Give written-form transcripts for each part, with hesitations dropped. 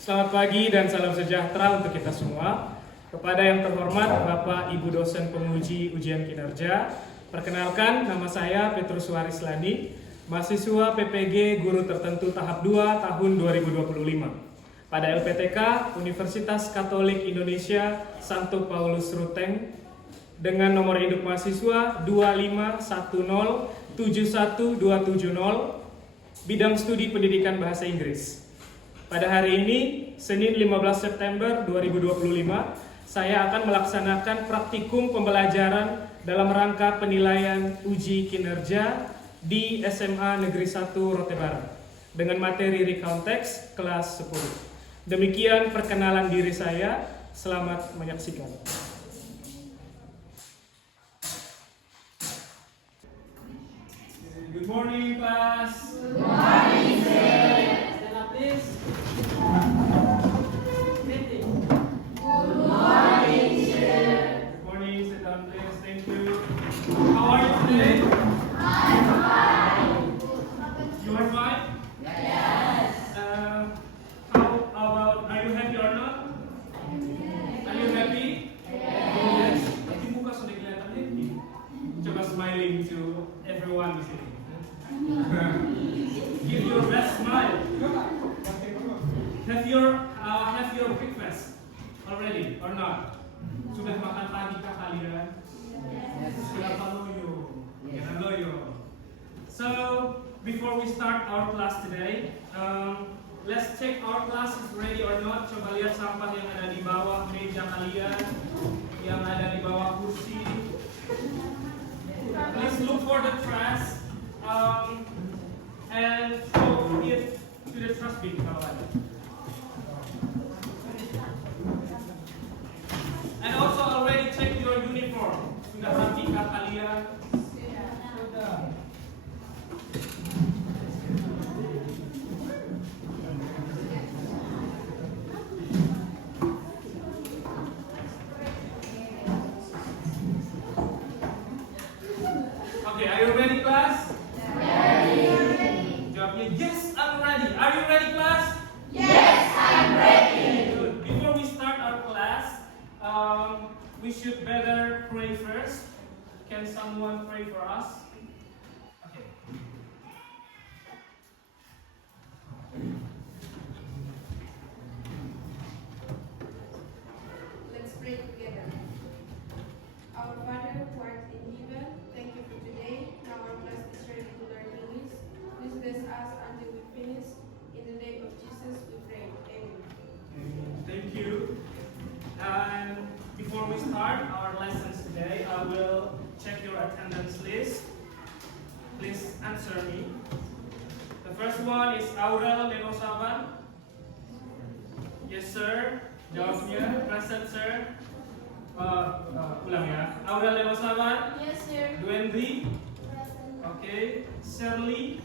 Selamat pagi dan salam sejahtera untuk kita semua. Kepada yang terhormat Bapak Ibu dosen penguji ujian kinerja, perkenalkan nama saya Petrus Warislani, mahasiswa PPG Guru Tertentu tahap 2 tahun 2025 pada LPTK Universitas Katolik Indonesia Santo Paulus Ruteng dengan nomor induk mahasiswa 251071270, bidang studi pendidikan bahasa Inggris. Pada hari ini, Senin 15 September 2025, saya akan melaksanakan praktikum pembelajaran dalam rangka penilaian uji kinerja di SMA Negeri 1 Rote Barat dengan materi recount text kelas 10. Demikian perkenalan diri saya, selamat menyaksikan. Good morning, class. Good morning, sir. Stand up, please. Good morning, sir. Good morning, sit down, please. Thank you. How are you today? I'm fine. You are fine? Yes. How about, are you happy or not? Are you happy? Yes. Tapi muka sudah kelihatan happy. Coba smiling to everyone di sini. Give your best smile. Have your breakfast already or not? Sudah makan pagi kah kalian? Sudah loyo. Jangan loyo. So before we start our class today, let's check our class is ready or not. Coba lihat sampah yang ada di bawah meja kalian, yang ada di bawah kursi. Please look for the trash and throw it to the trash bin kalau ada. And also already check your uniform. Sudah rapikah kalian? Sudah. Okay, are you ready, class? Jawabnya yes, I'm ready. Are you ready, class? Yes, I'm ready. Good. Before we start our class, we should better pray first. Can someone pray for us? Okay. Let's pray together. Our Father who art in heaven, thank you for today. Now our class is ready to learn English. Please bless us until we finish. In the name of Jesus we pray. Amen. Thank you. And before we start our lessons today, I will check your attendance list. Please answer me. The first one is Aurel Lenosaban. Yes, sir. Jawabnya present, sir. Ulang ya. Aurel Lenosaban. Yes, sir. Dwendri. Okay. Shirley.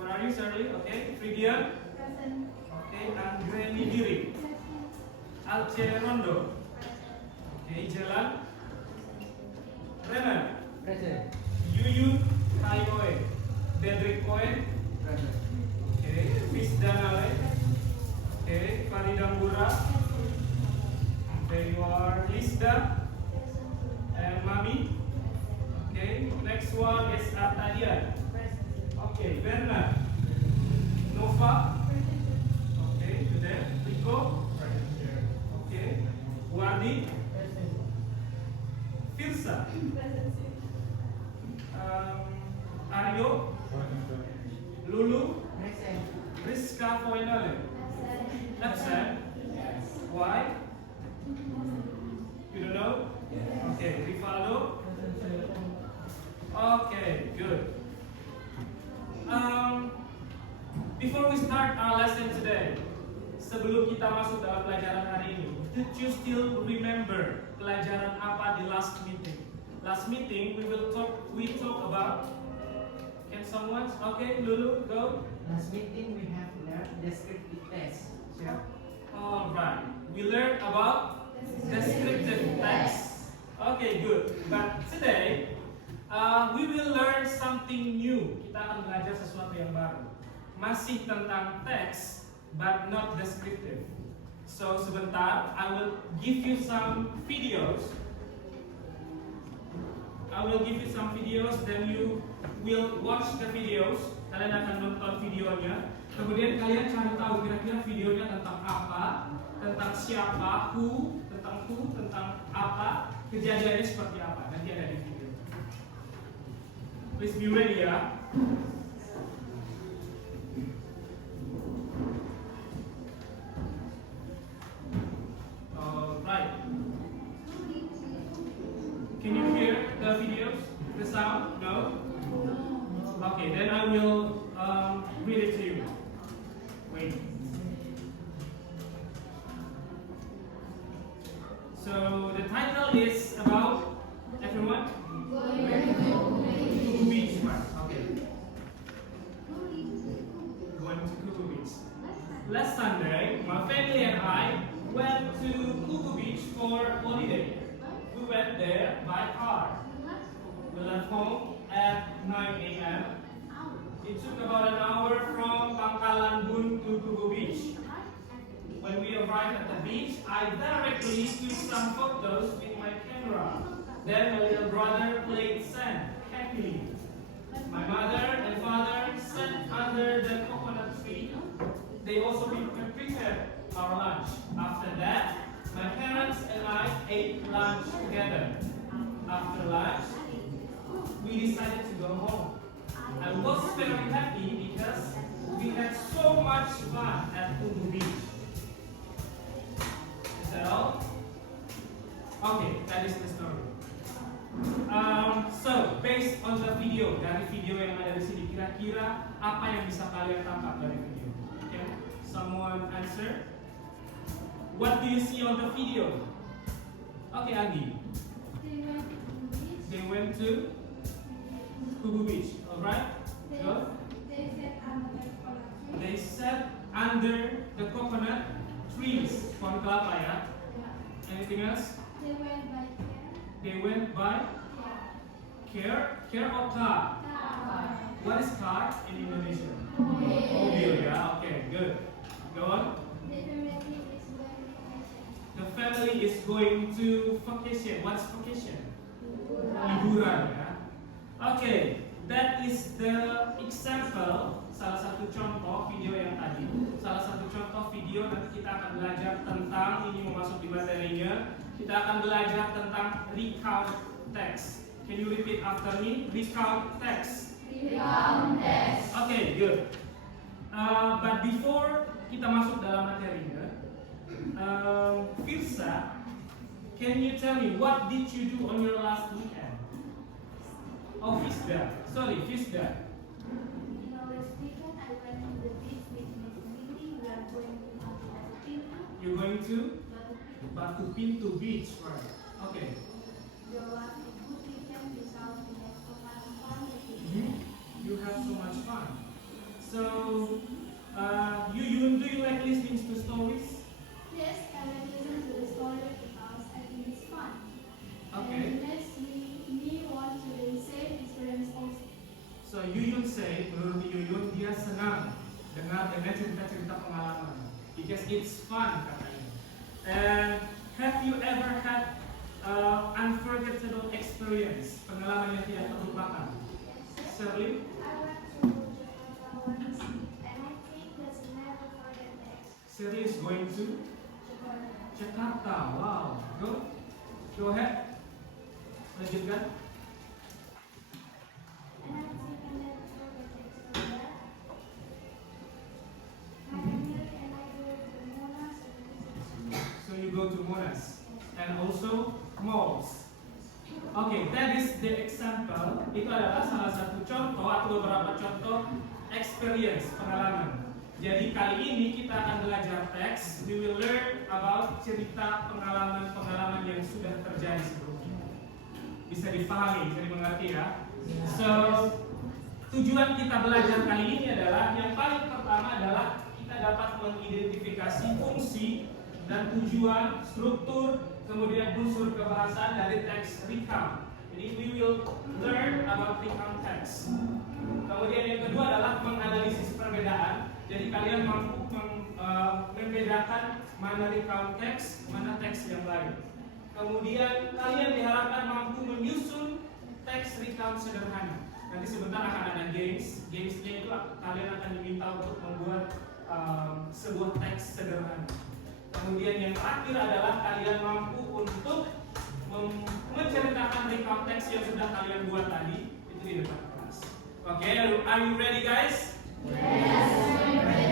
Where are you, Shirley? Okay. Fridian. Present. Okay. Anggreni Diri. Alce Rondo. Okay. Jalan. Renan. Present. Yuyun Kaioe. Dedrick Cohen. Present. Okay. Fisdanale. Okay. Farida Mura. Okay. You are Lisda. And Mami. Okay. Next one is Artadian. Okay. Bernard. Nova. Okay. Today. Rico. Okay. Wardi. Firsa. Aryo. Lulu. Present. Rizka Foinale. Absent. Why? You don't know? Okay. Rivaldo. Okay. Good. Before we start our lesson today, sebelum kita masuk dalam pelajaran hari ini, did you still remember pelajaran apa di last meeting? Last meeting we talk about. Can someone? Okay, Lulu, go. Last meeting we have learned descriptive text. Yeah. All right. We learned about descriptive text. Okay, good. But today we will learn something new. Kita akan belajar sesuatu yang baru. Masih tentang teks, but not descriptive. So sebentar, I will give you some videos. Then you will watch the videos. Kalian akan nonton videonya. Kemudian kalian cari tahu kira-kira videonya tentang apa, tentang siapa, tentang apa, kejadiannya seperti apa. Nanti ada di video. Please be ready ya. Alright. Can you hear the videos? The sound? No? Okay, then I will read it to you. Wait. So the title is about everyone? Kuku Beach, right? Okay. Going to Kuku Beach. Last Sunday, my family and I went to Kuku Beach for holiday. We went there by car. We left home at 9 a.m. It took about an hour from Pangkalan Bun to Kuku Beach. When we arrived at the beach, I directly took some photos with my camera. Then my little brother played sand happily. My mother and father sat under the coconut tree. They also prepared our lunch. After that, my parents and I ate lunch together. After lunch, we decided to go home. I was very happy because we had so much fun at Kuku Beach. Is that all? Okay, that is the story. So, based on the video, dari video yang ada di sini, kira-kira apa yang bisa kalian tangkap dari video? Can someone answer? What do you see on the video? Okay, Andi. They went to Kuku Beach. Alright? Good. They sat under the coconut trees. Pohon kelapa ya. Anything else? They went by care. Care or car? What is car in Indonesia? Mobil ya. Okay, good. Go on. The family is going to vacation. What's vacation? Liburan ya. Okay, that is the example. Salah satu contoh video yang tadi. Salah satu contoh video nanti kita akan belajar tentang, ini mau masuk di materinya. Kita akan belajar tentang recount text. Can you repeat after me? Recount text. Okay, good. But before kita masuk dalam materinya, Firsa, can you tell me what did you do on your last weekend? Oh, Fisda. Sorry, Fisda. You're going to Batu Pintu Beach, right? Okay. You have so much fun. So, do you like listening to stories? Yes, I like listening to the story because I think it's fun. Okay. And it makes me want to do the same experience also. So Yuyun say, menurut Yuyun dia senang dengar cerita-cerita pengalaman because it's fun katanya. And have you ever had unforgettable experience, pengalaman yang tidak terlupakan? Shirley? I went to Jakarta once and I think that's never forget the experience. Shirley is going to Jakarta. Wow, go ahead. Lanjutkan. And I think I never forget the experience. My family and I go to Monas and visit. So you go to Monas and also malls. Okay, that is the example. Itu adalah salah satu contoh atau beberapa contoh experience, pengalaman. Jadi kali ini kita akan belajar teks. We will learn about cerita pengalaman-pengalaman yang sudah terjadi sebelumnya. Bisa dipahami, bisa dimengerti ya. So, tujuan kita belajar kali ini adalah yang paling pertama adalah kita dapat mengidentifikasi fungsi dan tujuan, struktur, kemudian unsur kebahasaan dari teks recount. Jadi we will learn about recount text. Kemudian yang kedua adalah menganalisis perbedaan. Jadi kalian mampu membedakan mana recount teks, mana teks yang lain. Kemudian kalian diharapkan mampu menyusun teks recount sederhana. Nanti sebentar akan ada games. Gamesnya itu kalian akan diminta untuk membuat sebuah teks sederhana. Kemudian yang terakhir adalah kalian mampu untuk menceritakan recount teks yang sudah kalian buat tadi itu di depan kelas. Oke, are you ready guys? Yes.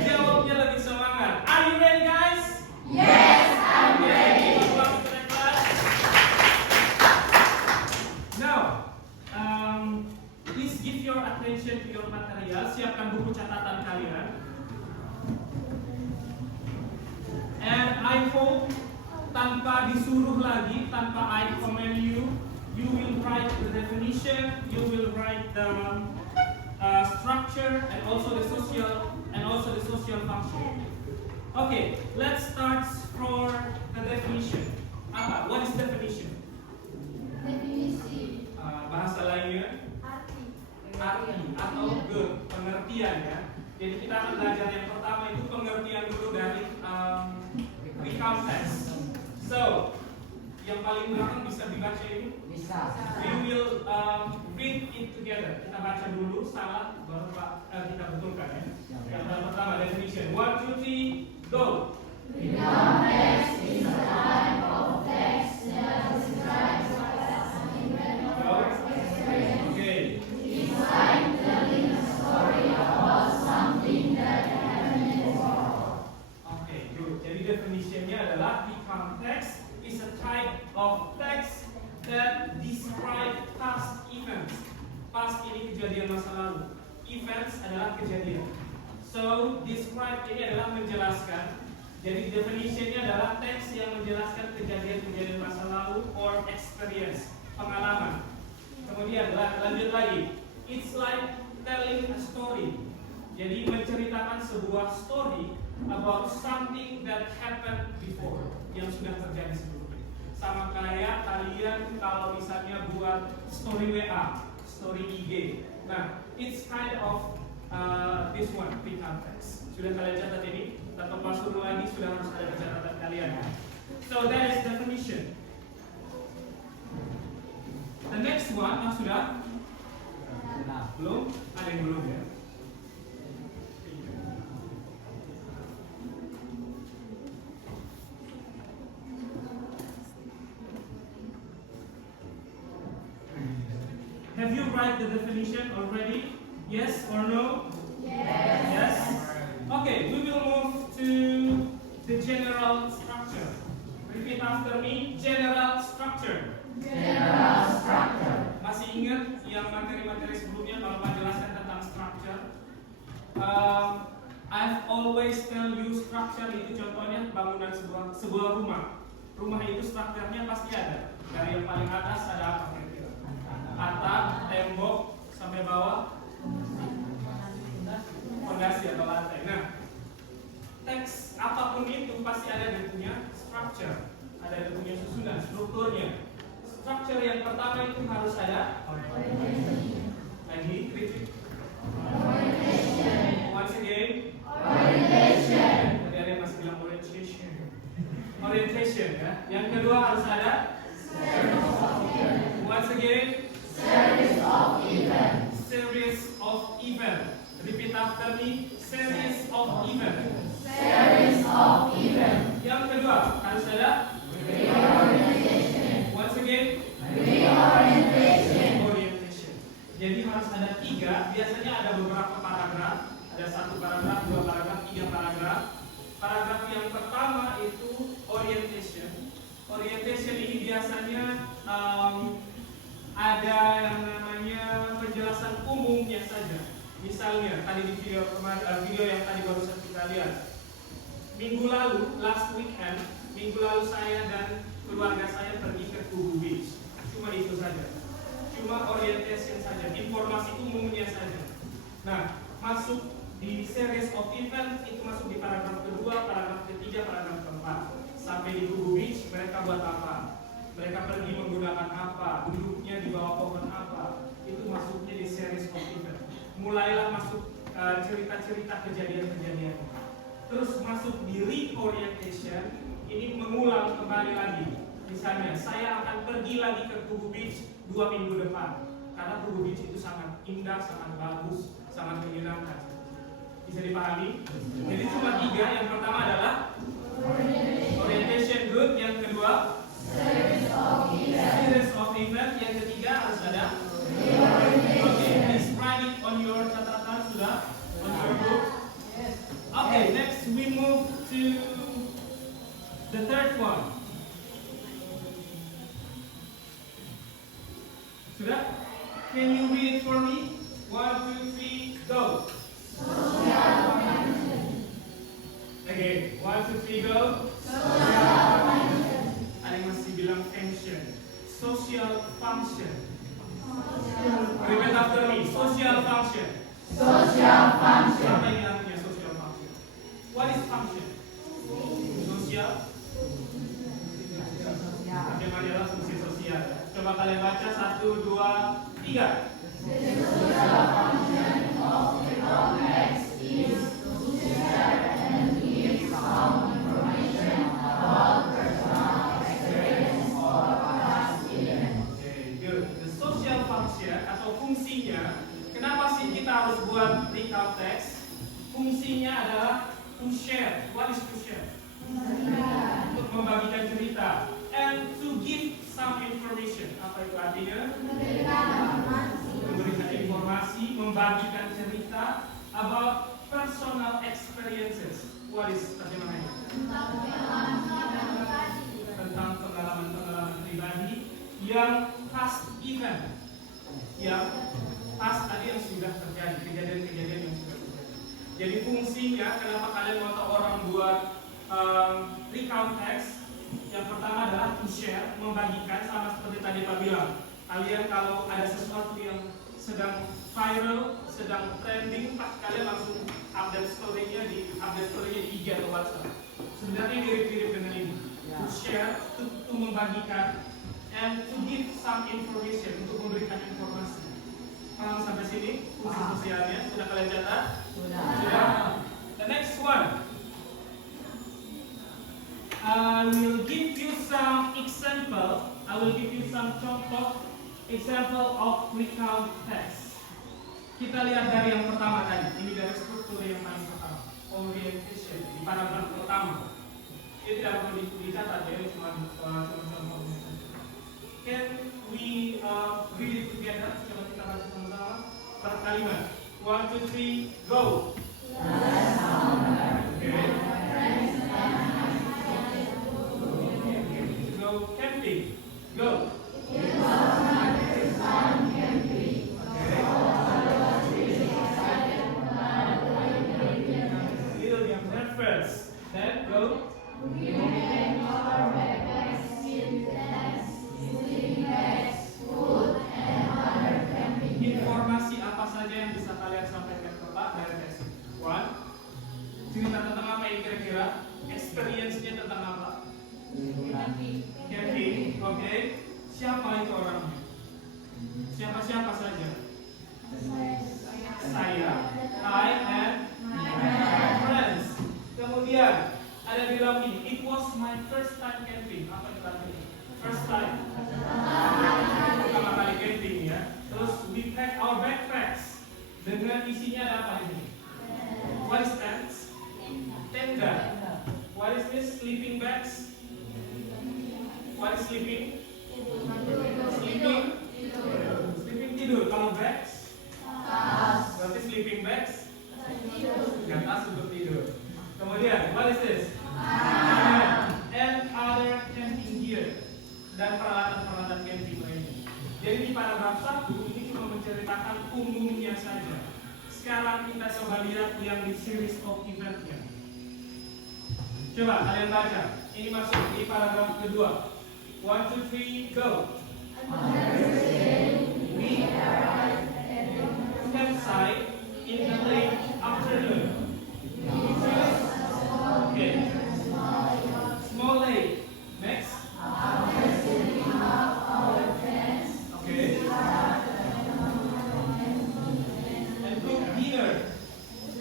Jawabnya lebih semangat. Are you ready guys? Yes, I'm ready. Now, please give your attention to your material. Siapkan buku catatan kalian. And I hope tanpa disuruh lagi, tanpa I command you, you will write the definition, you will write the structure, and also the social function. Okay, let's start for the definition. Apa? What is definition? Definisi. Bahasa lainnya Arti. atau pengertian ya. Jadi kita akan belajar yang pertama itu pengertian dulu dari recount text. So, yang paling belakang bisa dibaca ini? Bisa. We will read it together. Kita baca dulu, salah baru kita betulkan ya. Yang pertama definition. 1, 2, 3, go. Recount text is a type of text that describes an event or experience. Okay. It's like telling a story about something that happened before. Okay, good. Jadi definitionnya adalah recount text is a type of text that describe past events. Past ini kejadian masa lalu. Events adalah kejadian. So, describe ini adalah menjelaskan. Jadi definitionnya adalah teks yang menjelaskan kejadian-kejadian masa lalu or experience, pengalaman. Kemudian lanjut lagi. It's like telling a story. Jadi menceritakan sebuah story about something that happened before, yang sudah terjadi sebelumnya. Sama kayak kalian kalau misalnya buat story WA, story IG. Nah, it's kind of this one, recount text. Sudah kalian catat ini? Tanpa pas suruh lagi sudah harus ada di catatan kalian. So that is definition. The next one, sudah? Belum? Ada yang belum ya? Have you write the definition already? Yes or no? Yes. Okay, we will move to the general structure. Repeat after me. General structure. General structure. Masih ingat yang materi-materi sebelumnya kalau menjelaskan tentang structure? I've always tell you structure itu contohnya bangunan sebuah rumah. Rumah itu strukturnya pasti ada. Dari yang paling atas ada apa kira-kira? Atap, tembok, sampai bawah fondasi atau lantai. Nah, teks apapun itu pasti ada yang punya structure, ada yang punya susunan, strukturnya. Structure yang pertama itu harus ada lagi, repeat. Once again. Orientation. Tadi ada yang masih bilang orientation. Orientation ya. Yang kedua harus ada once again. Series of events. Series of event. Repeat after me. Series of event. Series of events. Yang kedua harus ada Reorientation. once again. Reorientation. Orientation. Jadi harus ada 3. Biasanya ada beberapa paragraf. Ada 1 paragraf, 2 paragraf, 3 paragraf. Paragraf yang pertama itu orientation. Orientation ini biasanya ada yang namanya penjelasan umumnya saja. Misalnya tadi di video yang tadi baru saja kita lihat. Minggu lalu, last weekend, minggu lalu saya dan keluarga saya pergi ke Kubu Beach. Cuma itu saja. Cuma orientation saja, informasi umumnya saja. Nah, masuk di series of event itu masuk di paragraf kedua, paragraf ketiga, paragraf keempat. Sampai di Kubu Beach mereka buat apa? Mereka pergi menggunakan apa? Duduknya di bawah pohon apa? Itu masuknya di series of event. Mulailah masuk cerita-cerita kejadian-kejadian. terus masuk di reorientation, ini mengulang kembali lagi. Misalnya, saya akan pergi lagi ke Tugu Beach 2 minggu depan, karena Tugu Beach itu sangat indah, sangat bagus, sangat menyenangkan. Bisa dipahami? Jadi cuma 3. Yang pertama adalah orientation good, yang kedua series of event, yang ketiga harus ada describe it on your catatan, sudah on your book. Okay, next we move to the third one. Sudah? Can you read it for me? 1, 2, 3, go. Again, 1, 2, 3, go. Ada yang masih bilang function. Social function. Repeat after me. Social function. Apa ini artinya social function? What is function? Sosial. Bagaimana adalah fungsi sosial? Coba kalian baca 1, 2, 3. Social function of the complex is to share and give some information about personal experience or past events. Okay, good. The social function atau fungsinya, kenapa sih kita harus buat recount text? Fungsinya adalah to share. What is to share? Untuk membagikan cerita. And to give some information. Apa itu artinya? Memberikan informasi, membagikan cerita about personal experiences. What is terjemahannya? Tentang pengalaman-pengalaman pribadi yang past event, yang past tadi yang sudah terjadi, kejadian-kejadian yang sudah terjadi. Jadi fungsinya, kenapa kalian mau tahu orang buat recount text? Yang pertama adalah to share, membagikan, sama seperti tadi Pak bilang. Kalian kalau ada sesuatu yang sedang viral, sedang trending, kalian langsung update story-nya di IG atau WhatsApp. Sebenarnya mirip-mirip dengan ini. To share, to membagikan, and to give some information, untuk memberikan informasi. Paham sampai sini? Fungsi sosialnya sudah kalian catat? Sudah. The next one. I will give you some example. I will give you some contoh example of recount text. Kita lihat dari yang pertama tadi. Ini dari struktur yang paling pertama. Orientation di paragraf pertama. Ini tidak perlu dicatat ya, cuma contohnya. Can we read it together? Coba kita baca sama-sama per kalimat. 1, 2, 3, go. Okay. Go camping. Go. Little young reference. Then go. Informasi apa saja yang bisa kalian sampaikan ke Pak dari teks? 1. Cerita tentang apa yang kira-kira? Experience-nya tentang apa? Camping, oke. Siapa itu orangnya? Siapa-siapa saja? Saya, I and my friends. Kemudian ada bilang ini, it was my first time camping. Apa itu artinya? First time. Pertama kali camping ya. Terus we pack our backpacks. Dengan isinya ada apa ini? What is tents? Tenda. What is this? Sleeping bags. What is sleeping? Sleeping tidur. Kalau bags? Berarti sleeping bags? Ya, tas untuk tidur. Kemudian, what is this? And other camping gear. Dan peralatan-peralatan camping lainnya. Jadi di paragraf 1 ini cuma menceritakan umumnya saja. Sekarang kita coba lihat yang di series of event-nya. Coba kalian baca. Ini masuk di paragraf kedua. 1, 2, 3, go. We campsite in the late afternoon. Okay. Small lake. Next. Okay. And cook dinner.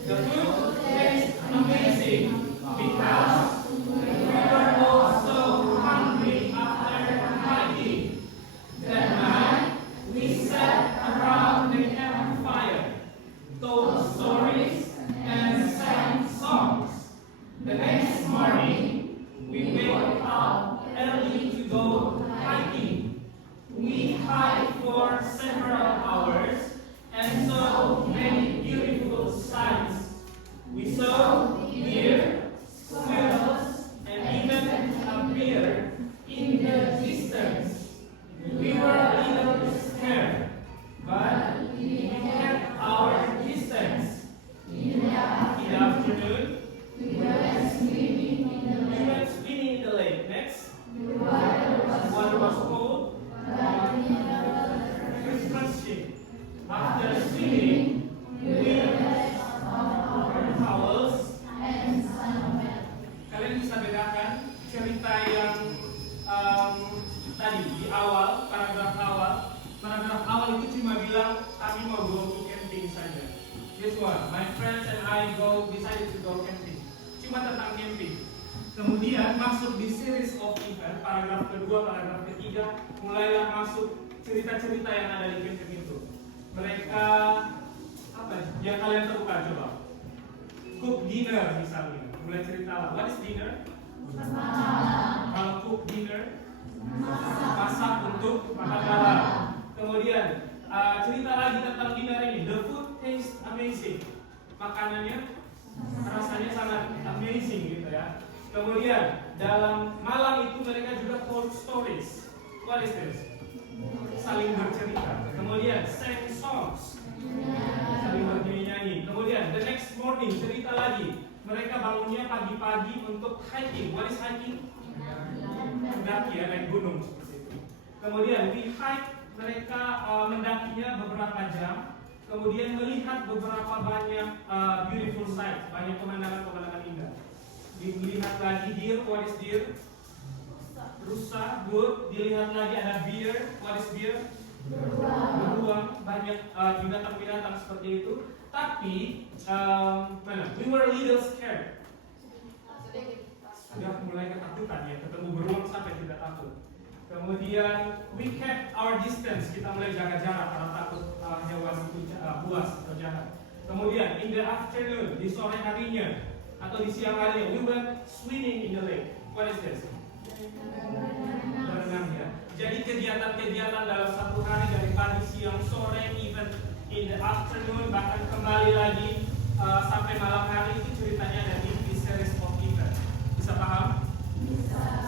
The food tastes amazing. morning, we wake up early to go hiking. We hike for several hours and saw many beautiful sights. We saw deer, squirrels, and even a bear in the distance. We were a little scared, but we kept our distance. In the afternoon, we went swimming in the lake. Next, the water was cold, refreshing. After swimming, we were towels. Kalian bisa bedakan cerita yang tadi di awal, paragraf awal itu cuma bilang kami mau go to camping saja. This one, my friends and I decided to go camping. Cuma tentang camping. Kemudian masuk di series of event, paragraf kedua, paragraf ketiga, mulailah masuk cerita-cerita yang ada di camping itu. Mereka apa yang kalian temukan coba? Cook dinner misalnya. Mulai cerita lah. What is dinner? Kalau cook dinner, masak untuk makan malam. Kemudian cerita lagi tentang dinner ini. The food tastes amazing. Makanannya rasanya sangat amazing gitu ya. Kemudian dalam malam itu mereka juga told stories. What is this? Saling bercerita. Kemudian sang songs. Saling bernyanyi. Kemudian the next morning cerita lagi. Mereka bangunnya pagi-pagi untuk hiking. What is hiking? Mendaki ya, naik gunung seperti itu. Kemudian di hike mereka mendakinya beberapa jam. Kemudian melihat beberapa banyak beautiful sight, banyak pemandangan-pemandangan indah. Dilihat lagi deer, what is deer? Rusa, good. Dilihat lagi ada bear, what is bear? Beruang, banyak binatang-binatang seperti itu. Tapi, we were a little scared. Sudah mulai ketakutan ya, ketemu beruang sampai tidak takut. Kemudian we kept our distance, kita mulai jaga jarak karena takut hewan itu buas atau jahat. Kemudian in the afternoon, di sore harinya atau di siang harinya, we went swimming in the lake. What is this? Berenang ya. Jadi kegiatan-kegiatan dalam satu hari dari pagi, siang, sore, even in the afternoon, bahkan kembali lagi sampai malam hari itu ceritanya ada di series of event. Bisa paham?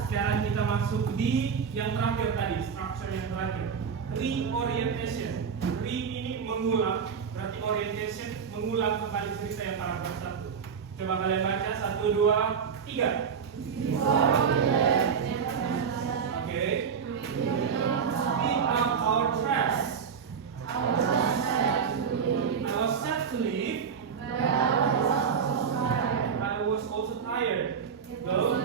Sekarang kita masuk di yang terakhir tadi, structure yang terakhir. Reorientation. Re ini mengulang, berarti orientation mengulang kembali cerita yang paragraf 1. Coba kalian baca 1, 2, 3. Oke. Pick up our trash. I was sad to leave. I was also tired. Go.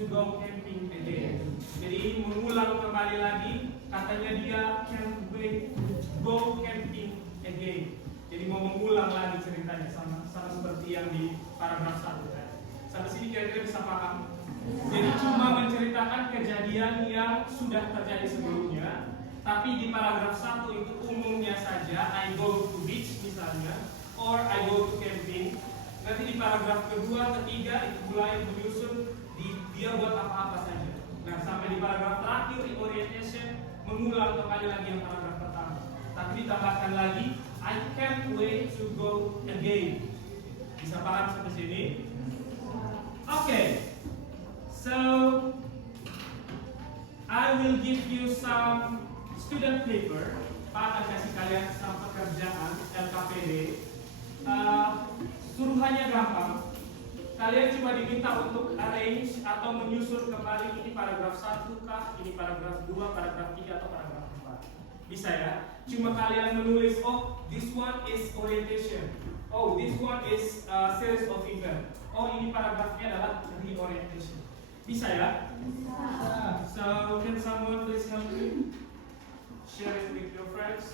To go camping again. Jadi ini mengulang kembali lagi, katanya dia can't wait to go camping again. Jadi mau mengulang lagi ceritanya sama seperti yang di paragraf 1 kan. Sampai sini kira-kira bisa paham. Jadi cuma menceritakan kejadian yang sudah terjadi sebelumnya, tapi di paragraf 1 itu umumnya saja I go to beach misalnya, or I go to camping. Nanti di paragraf kedua, ketiga itu mulai menyusun dia buat apa-apa saja. Nah, sampai di paragraf terakhir reorientation mengulang kembali lagi yang paragraf pertama. Tapi ditambahkan lagi I can't wait to go again. Bisa paham sampai sini? Okay. So I will give you some student paper. Pak akan kasih kalian some pekerjaan LKPD. Suruhannya gampang. Kalian cuma diminta untuk arrange atau menyusun kembali ini paragraf 1 kah, ini paragraf 2, paragraf 3 atau paragraf 4. Bisa ya? Cuma kalian menulis, oh this one is orientation, oh this one is series of event, oh ini paragrafnya adalah reorientation. Bisa ya? Bisa. So can someone please help me share it with your friends?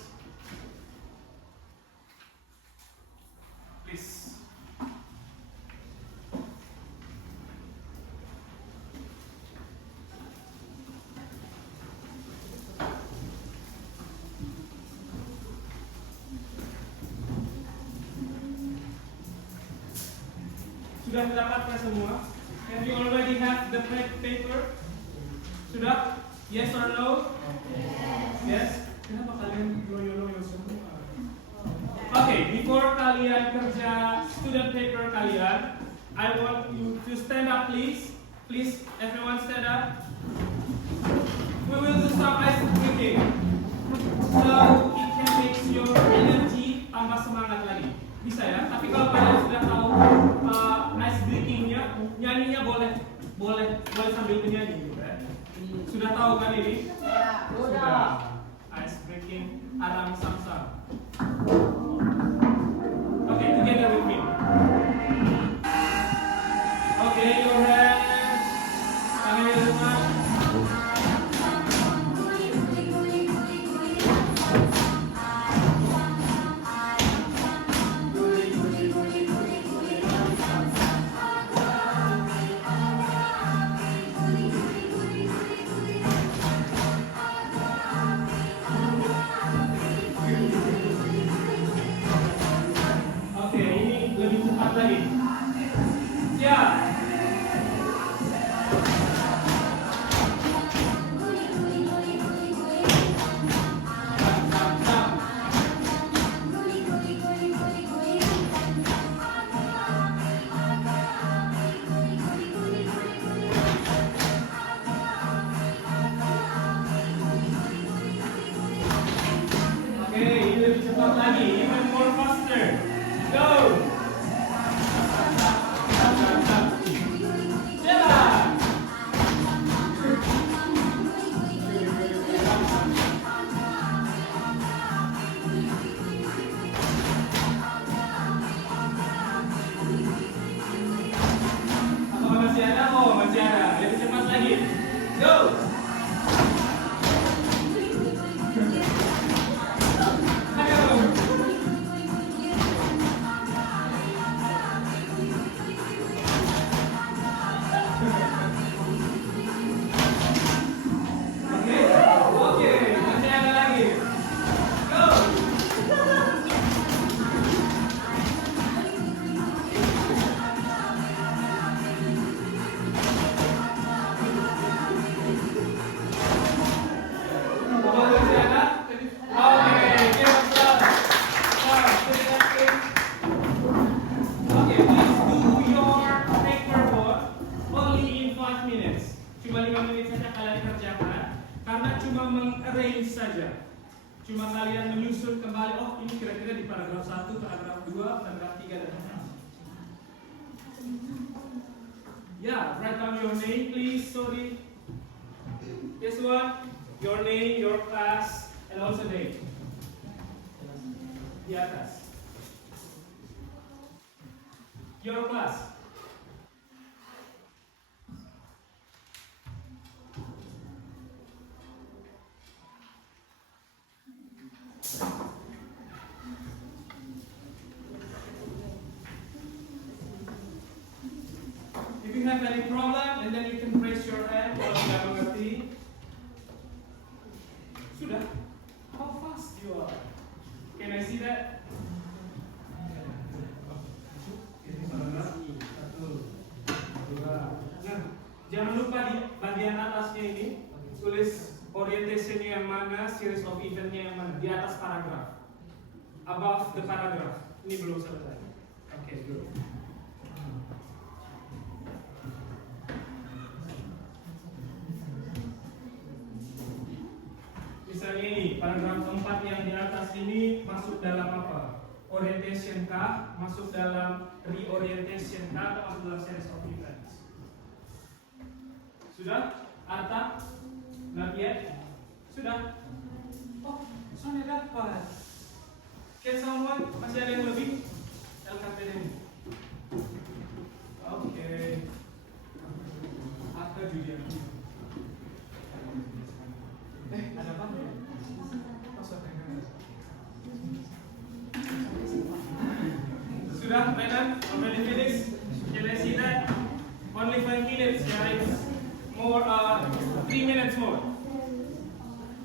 Please. Sudah mendapatkan semua? Have you already have the paper? Sudah? Yes or no? Yes? Kenapa kalian loyo-loyo semua? Oke, before kalian kerja student paper kalian, I want you to stand up please. Please, everyone stand up. We will do some ice breathing. So, it can make your energy tambah semangat lagi. Bisa ya? Tapi kalau kalian sudah tahu ice breathing-nya, nyanyinya boleh sambil menyanyi gitu ya. Sudah tahu kan ini? Sudah. Ice breaking Aram Samsam. Okay, together with me. Okay, your hands. Tangannya depan. Oke, ini lebih cepat lagi. Siap. Oke, ini lebih cepat lagi. Even more faster. Go. Jalan. Apa masih ada? Oh, masih ada. Lebih cepat lagi. Go. Ayo. Oke, masih ada lagi. Go. Apa masih ada? Oke, give us some. Oke, please do your paper work only in 5 minutes. Cuma 5 menit saja kalian kerjakan, karena cuma mengarrange saja. Cuma kalian menyusun kembali, oh ini kira-kira di paragraf 1, paragraf 2, paragraf 3, dan seterusnya. Yeah, write down your name please, sorry. This one, your name, your class, and also date. Di atas. Your class. If you have any problem, and then you can raise your hand kalau tidak mengerti. Sudah? How fast you are? Can I see that? Nah, jangan lupa di bagian atasnya ini tulis orientationnya yang mana, series of eventnya yang mana, di atas paragraf, above the paragraph. Ini belum selesai. Oke, good. Misalnya ini, paragraf 4 yang di atas ini masuk dalam apa? Orientation kah? Masuk dalam reorientation kah? Atau masuk dalam series of events? Sudah? Arta? Not yet? Sudah? Oh, soalnya dapat. Can someone? Masih ada yang lebih? LKPD ini. Oke. Arta Julian. Ada apa? Sudah, Renan? Already finished? Can I see that? Only 5 minutes, guys. More, 3 minutes more.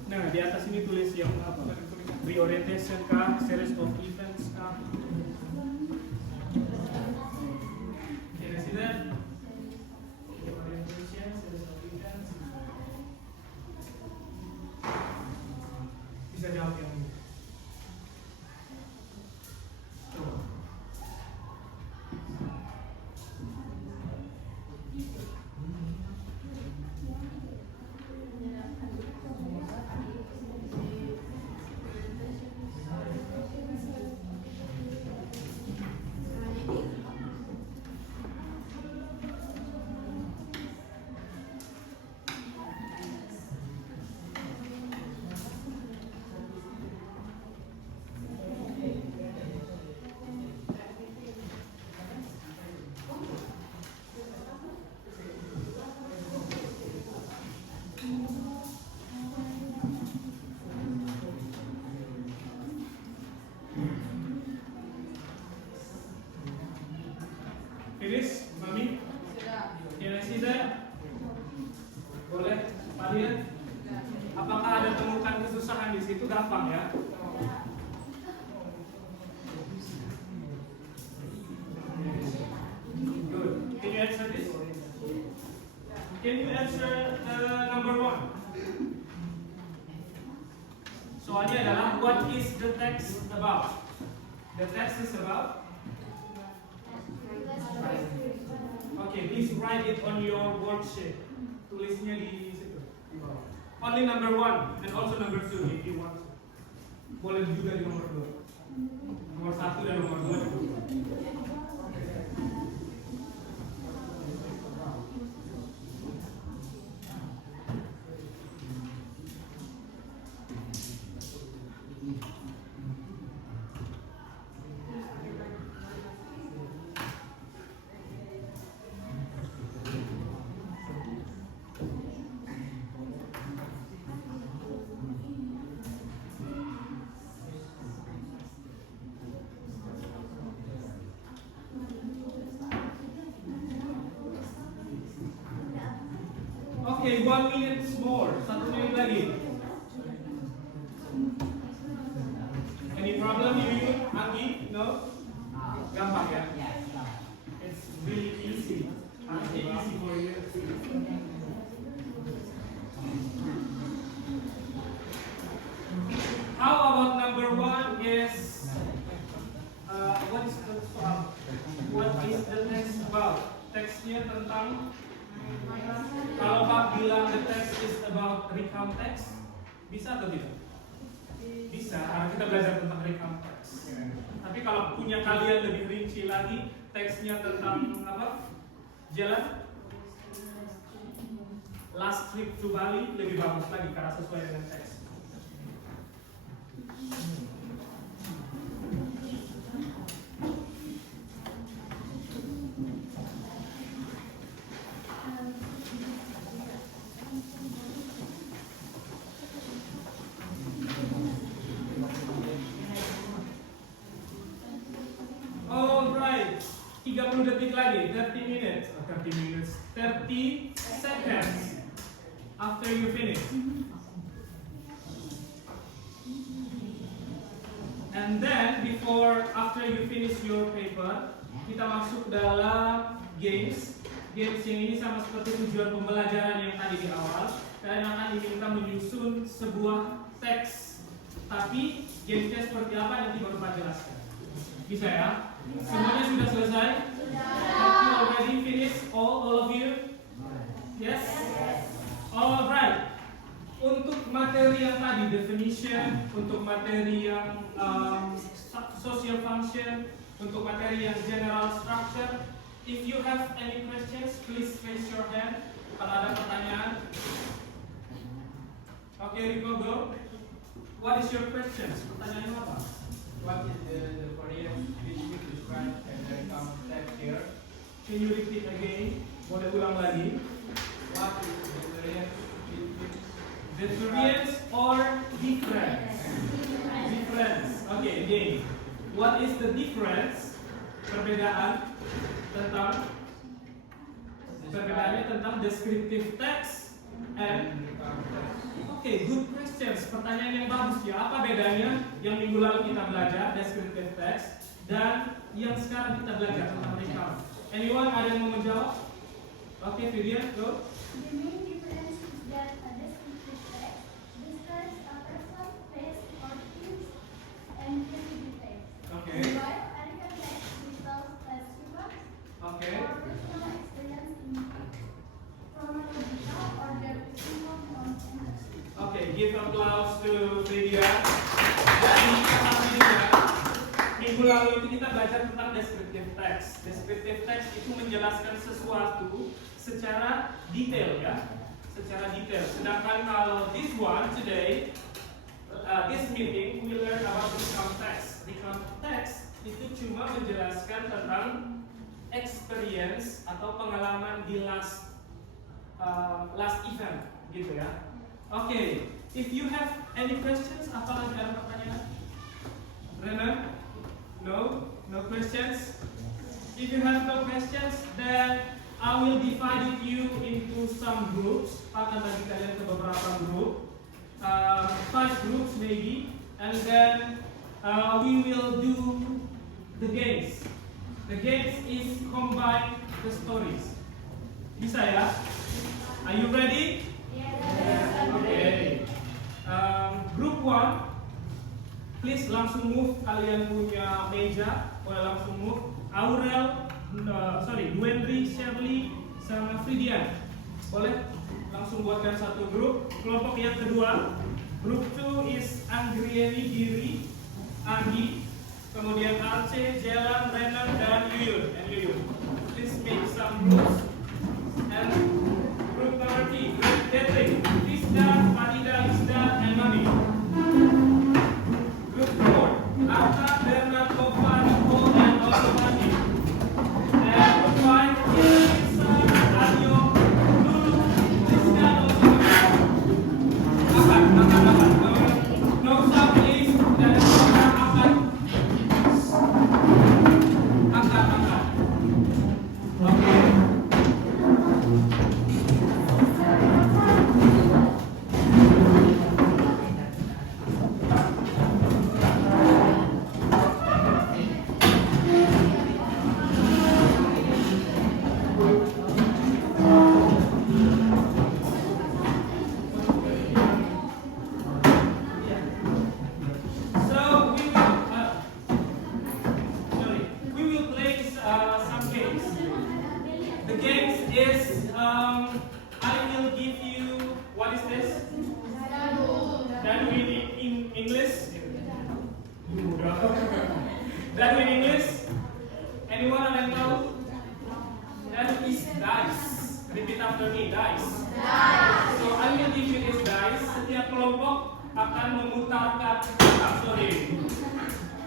Nah, di atas ini tulis yang apa? Reorientation kah? Series of events kah? Can I finish, Mami? Sudah. Can I see that? Boleh, Pak lihat? Apakah ada temukan kesusahan di situ? Gampang ya? Good. Can you answer this? Can you answer number 1? Soalnya adalah what is the text about? The text is about. Okay, please write it on your worksheet. Tulisnya di situ. Only number 1 and also number 2 if you want. Boleh juga di nomor 2. Nomor 1 dan nomor 2 juga. Okay, 1 minute more. 1 menit lagi. Any problem, you, Anggi? No? Gampang ya? It's really easy. Easy for you. How about number 1 is what is the text about? Teksnya tentang. Kalau Pak bilang the text is about recount text, bisa atau tidak? Bisa, karena kita belajar tentang recount text. Tapi kalau punya kalian lebih rinci lagi, teksnya tentang apa? Jalan last trip to Bali lebih bagus lagi karena sesuai dengan teks. Alright, 30 detik lagi, 30 seconds after you finish. And then after you finish your paper, kita masuk dalam games. Games yang ini sama seperti tujuan pembelajaran yang tadi di awal. Kalian akan diminta menyusun sebuah teks. Tapi gamesnya seperti apa nanti baru Pak jelaskan. Bisa ya? Semuanya sudah selesai? Have you already finished all of you? Yes? Alright. Untuk materi yang tadi definition, untuk materi yang social function, untuk materi yang general structure, if you have any questions, please raise your hand. Kalau ada pertanyaan. Okay, Rico, go. What is your questions? Pertanyaannya apa? What is the Korean which described as the recount text here? Can you repeat again? Boleh ulang lagi? What is the Korean Difference or difference? Difference. Okay, again. What is the difference? Perbedaan tentang perbedaannya tentang descriptive text and okay, good questions. Pertanyaan yang bagus ya. Apa bedanya yang minggu lalu kita belajar descriptive text dan yang sekarang kita belajar tentang recount? Anyone ada yang mau menjawab? Okay, Vivian, go. The main difference is that a descriptive text describes a person, place, or things, and creative text. Okay. While a recount text retells a human Okay. or personal experience in chronological order simple on interest. Okay, give applause to Lydia. Jadi kata minggu lalu itu kita belajar tentang descriptive text. Descriptive text itu menjelaskan sesuatu secara detail ya, secara detail. Sedangkan kalau this one today, this meeting we learn about recount text. Recount text itu cuma menjelaskan tentang experience atau pengalaman di last event, gitu ya. Okay, if you have any questions, apalagi ada pertanyaan? Renan? No? No questions? If you have no questions, then I will divide you into some groups. Akan bagi kalian ke beberapa grup, 5 groups maybe, and then we will do the games. The games is combine the stories. Bisa ya? Are you ready? Okay. Group 1, please langsung move kalian punya meja, boleh langsung move. Aurel, Duendri, Shirley, sama Fridian, boleh langsung buatkan satu grup. Kelompok yang kedua, group 2 is Anggrieni, Giri, Agi, kemudian Arce, Jelan, Renan, dan Yuyun. Please make some groups. And group number 3, group Patrick, Rizda, Farida, Rizda, and Mami. Group 4, Arta, Bernard, Kova, Nicole, and also Mami. And group 5 is Lisa, Adio, Lulu, Rizda, and also Mami. No stop, please. Dan akan. Okay.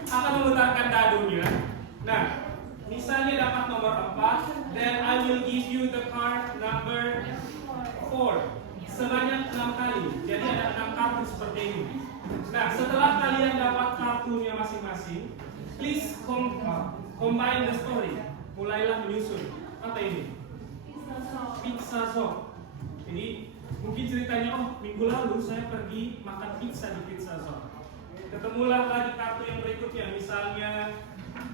Akan memutarkan dadunya. Nah, misalnya dapat nomor 4, then I will give you the card number 4 sebanyak 6 kali. Jadi ada 6 kartu seperti ini. Nah, setelah kalian dapat kartunya masing-masing, please combine the story. Mulailah menyusun. Apa ini? Pizza Zone. Jadi mungkin ceritanya, oh minggu lalu saya pergi makan pizza di Pizza Zone. Ketemulah lagi kartu yang berikutnya, misalnya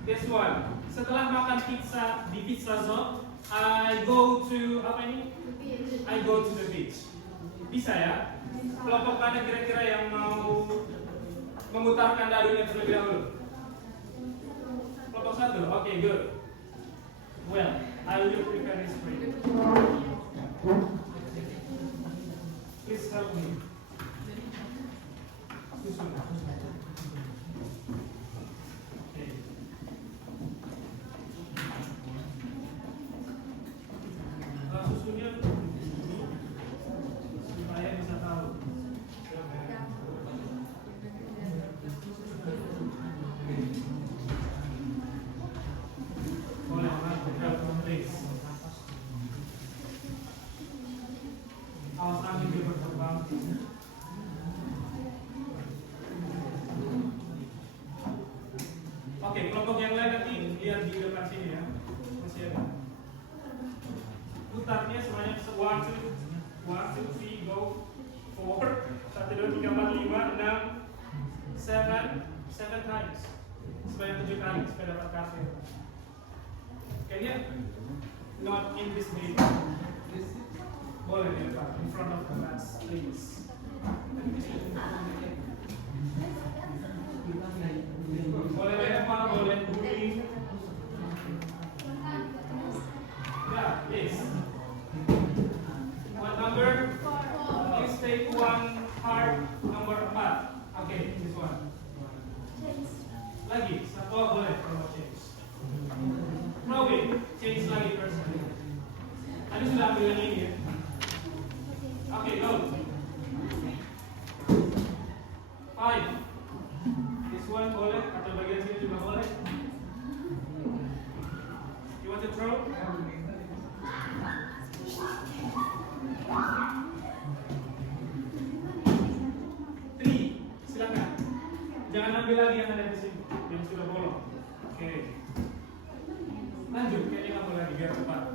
this one. Setelah makan pizza di Pizza Zone, I go to apa ini? I go to the beach. Bisa ya? Kelompok mana kira-kira yang mau memutarkan dadunya terlebih dahulu? Kelompok 1, okay, good. Well, I will prepare this for you. Please help me. Susun. Okay. Susunnya supaya bisa tahu. Boleh, please. Awas angin dia berterbang. Oke, kelompok yang lain nanti lihat di depan sini ya. Masih ada. Putarnya sebanyak 1, 2, 3, go. 4, 1, 2, 3, 4, 5, 6, 7 times. Sebanyak 7 kali supaya dapat kartu. Can you? Not in this way. Boleh di depan, in front of the class, please. Boleh lempar, boleh guling. Ya, yes. What number? Please take one card, nomor 4. Okay, this one. Lagi, satu boleh kalau change. Robin, change lagi person. Tadi sudah ambil yang ini ya. Okay, go. 5. This one boleh, atau bagian sini juga boleh. You want to throw? 3, silakan. Jangan ambil lagi yang ada di sini, yang sudah bolong. Oke. Lanjut, kayaknya kamu lagi biar cepat.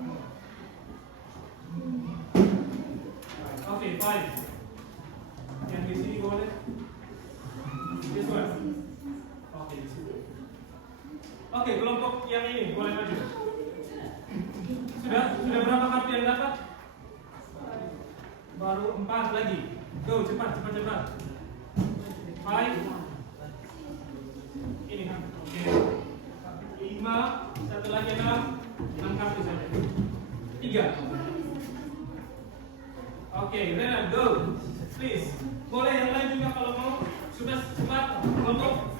Oke, fine. Yang di sini boleh. This one. Oke, di situ. Oke, kelompok yang ini boleh maju. Sudah berapa kartu yang dapat? Baru 4 lagi. Go, cepat. 5. Ini kan. Oke. 5, satu lagi 6 kartu saja. 3. Oke, Renan, go. Please. Boleh yang lain juga kalau mau. Sudah cepat, kelompok.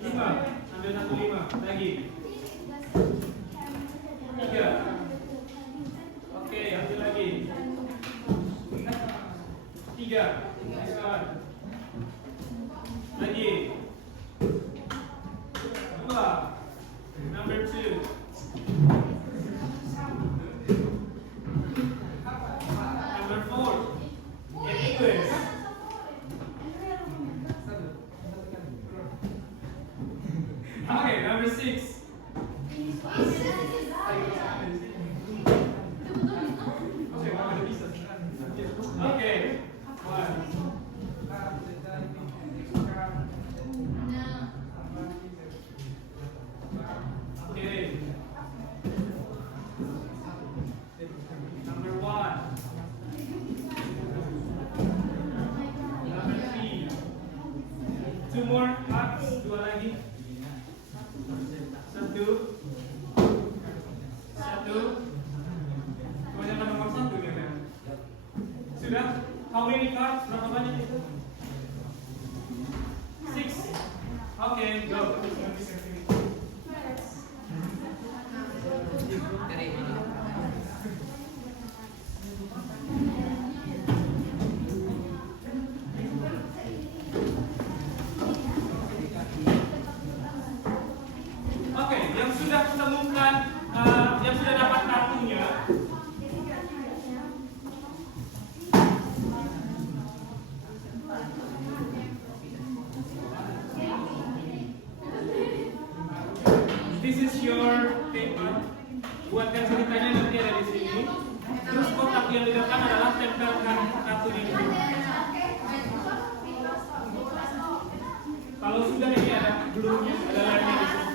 5. Ambil 5 lagi. 3. Oke, ambil lagi. 3. Nice one. Lagi. 2. Number 2. Number 4. In English. Okay, number 6. Okay. 1. Okay. Number 1. Number 3. 2 more cards. 2 lagi. 1. Kebanyakan nomor 1 nih kan? Sudah? How many cards? Berapa banyak itu? 6. Okay, go. Oke, yang sudah ketemukan, yang sudah dapat kartunya. This is your paper. Buatkan ceritanya nanti ada di sini. Terus kotak yang di depan adalah tempelkan kartunya di sini. Kalau sudah ini ada belumnya, ada lemnya di sini.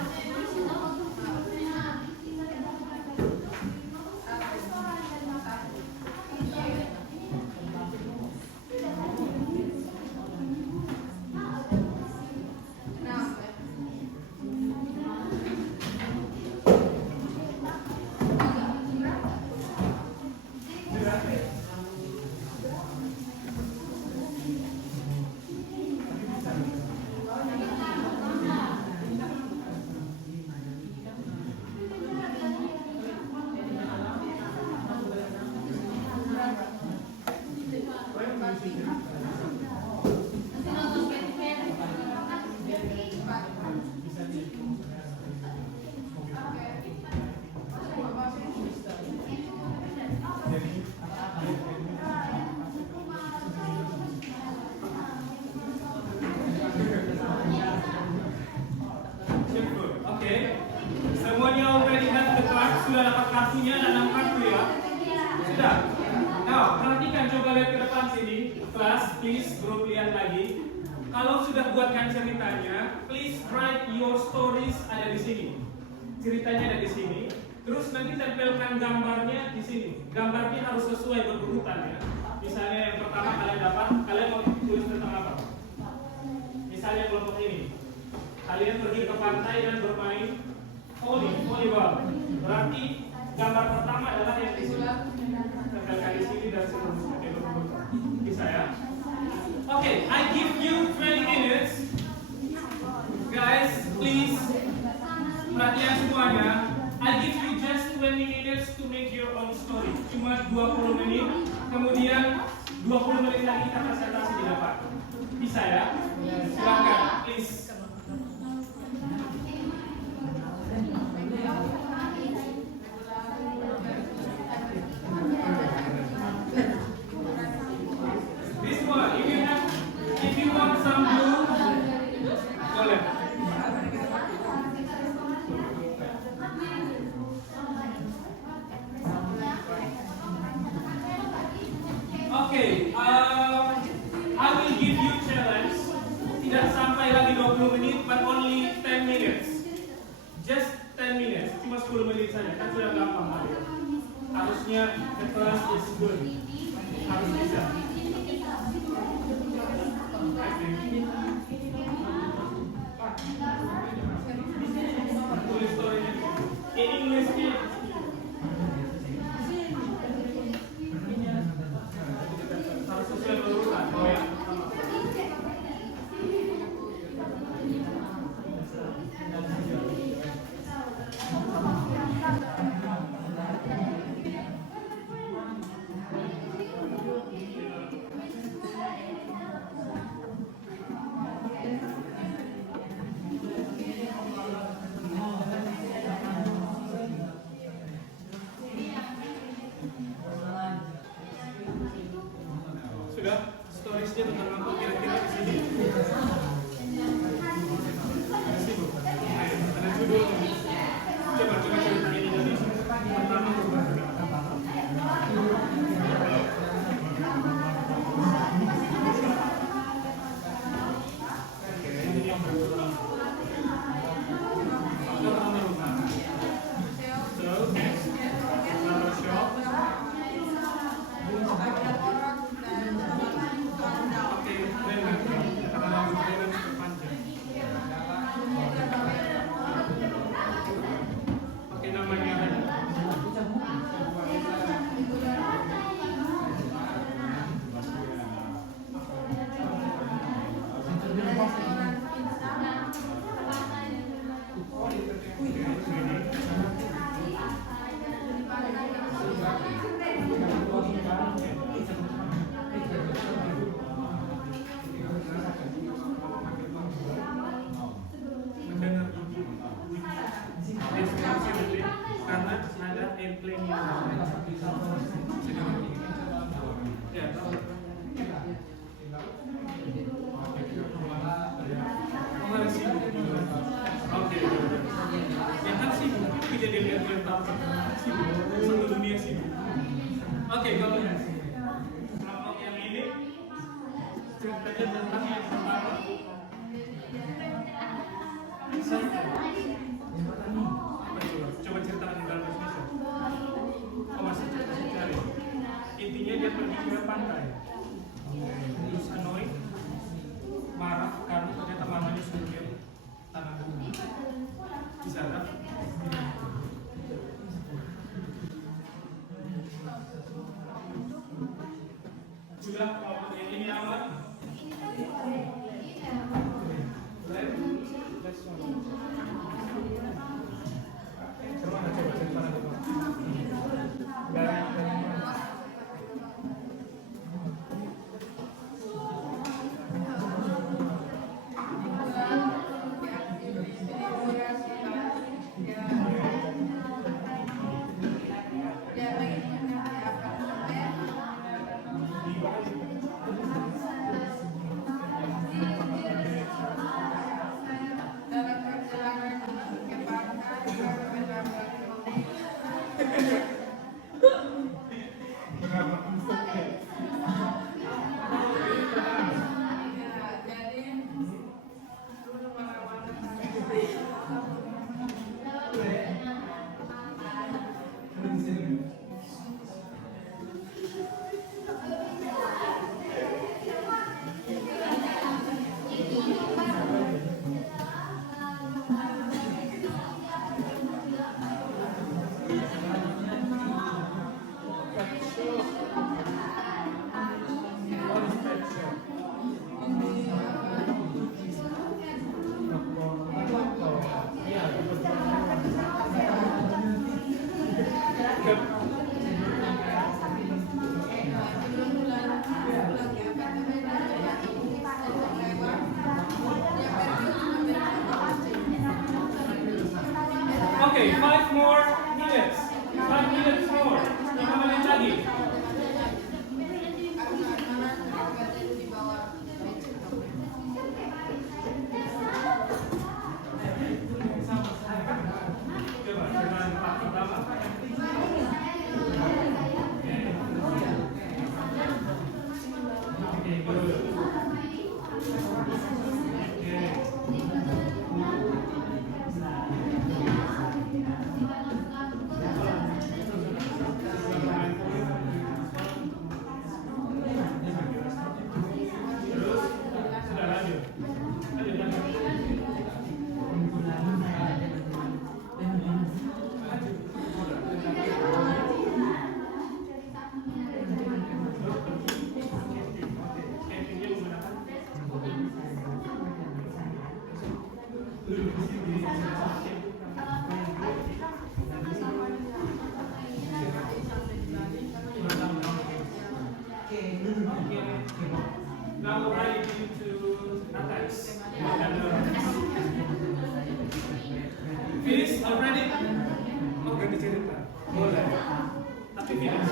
Semuanya already have the card, sudah dapat kartunya dan 6 kartu ya. Sudah. Now, perhatikan, coba lihat ke depan sini. Kelas, please, grup lihat lagi. Kalau sudah buatkan ceritanya, please write your stories ada di sini. Ceritanya ada di sini. Terus nanti tempelkan gambarnya di sini. Gambarnya harus sesuai berurutan ya. Misalnya yang pertama kalian dapat, kalian mau tulis tentang apa? Misalnya kelompok ini. Kalian pergi ke pantai dan bermain volleyball. Berarti gambar pertama adalah yang di sini. Tempelkan di sini dan seterusnya. Bisa ya? Okay, I give you 20 minutes. Guys, please. Perhatian semuanya. I give you just 20 minutes to make your own story. Cuma 20 menit. Kemudian 20 menit lagi kita presentasi di depan. Bisa ya? Silakan, please. This one, if you want some blue, boleh. 10 menit saja, kan sudah gampang Mario. Harusnya the class is good. Harus bisa. Tulis story-nya. In English nih. Harus sesuai urutan. Oh ya. Sudah, storage-nya tentang apa kira-kira di sini? Ada judul. Coba ini Indonesia. Pertama karena ada airplane yang ya, oke. Ya kan sibuk, kejadian airplane tampak sibuk, satu dunia sibuk. Oke, kalau kelompok yang ini ceritanya tentang yang pertama. Coba ceritakan dalam bahasa Indonesia. Oh, masih cari. Intinya dia pergi ke pantai. Terus annoyed, marah karena ternyata mamanya suruh dia tanah bumi. Bisa kan? Sudah kelompok yang ini aman? Let's coba ceritakan dulu. Dari Okay, 5 more minutes. 5 minutes more. 5 menit lagi. Coba dengan part pertama. Oke, good. Oke. Now we're ready to attach. Finish already? Oh, ganti cerita. Boleh. Tapi finish.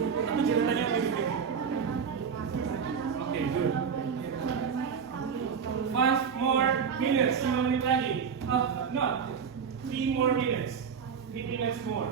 Tapi ceritanya begini. Okay, good. 5 more minutes. 5 menit lagi. Not. 3 more minutes. 3 minutes more.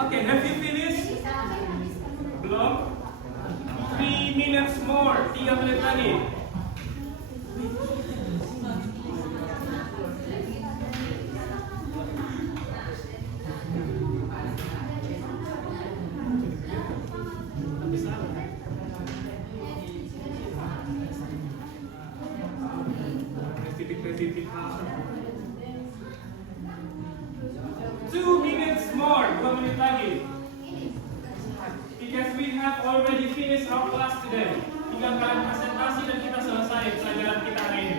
Okay, have you finished? Belum? 3 minutes more. 3 menit lagi. Two minutes more, 2 menit lagi. Because we have already finished our class today. Tinggal kalian presentasi dan kita selesai pelajaran kita hari ini.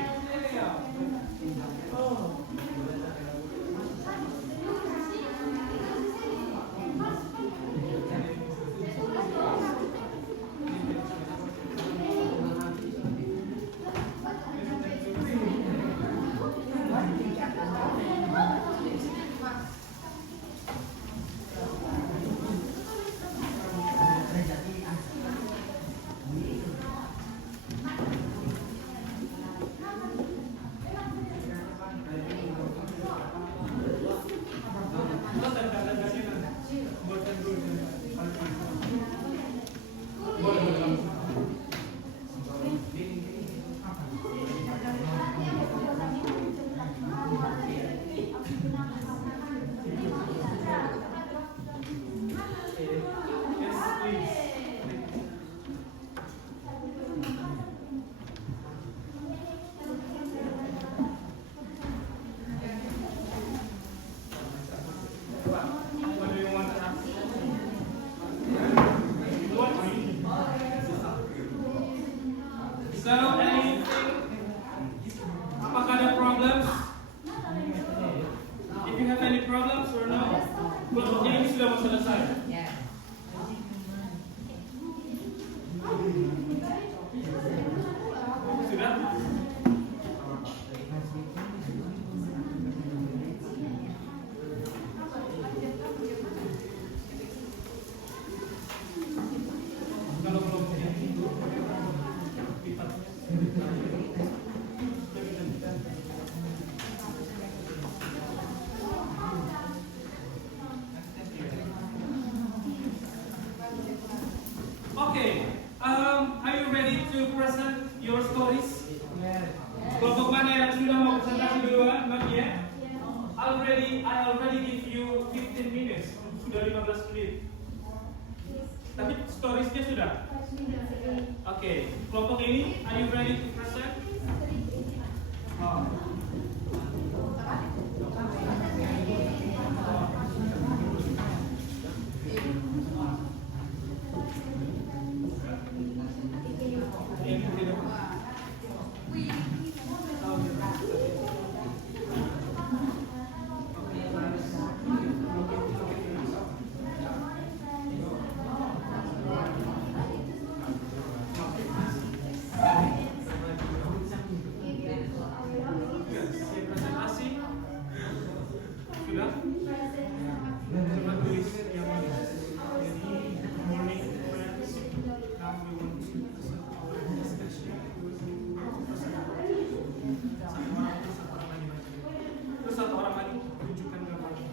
So, anything? Apakah ada problems? If you have any problems or no, kelompoknya ini sudah mau selesai. Sudah? Kalau kelompoknya itu Okay, are you ready to present your stories? Kelompok mana yang sudah mau presentasi duluan? Not yet? I already give you 15 minutes. Sudah 15 menit. Tapi storiesnya sudah? Okay, kelompok ini, are you ready to present? Oh. Sudah? Coba tulis yang mana? Jadi, morning friends. Now we want to start our discussion. Satu orang lagi baca. Terus satu orang lagi tunjukkan gambarnya.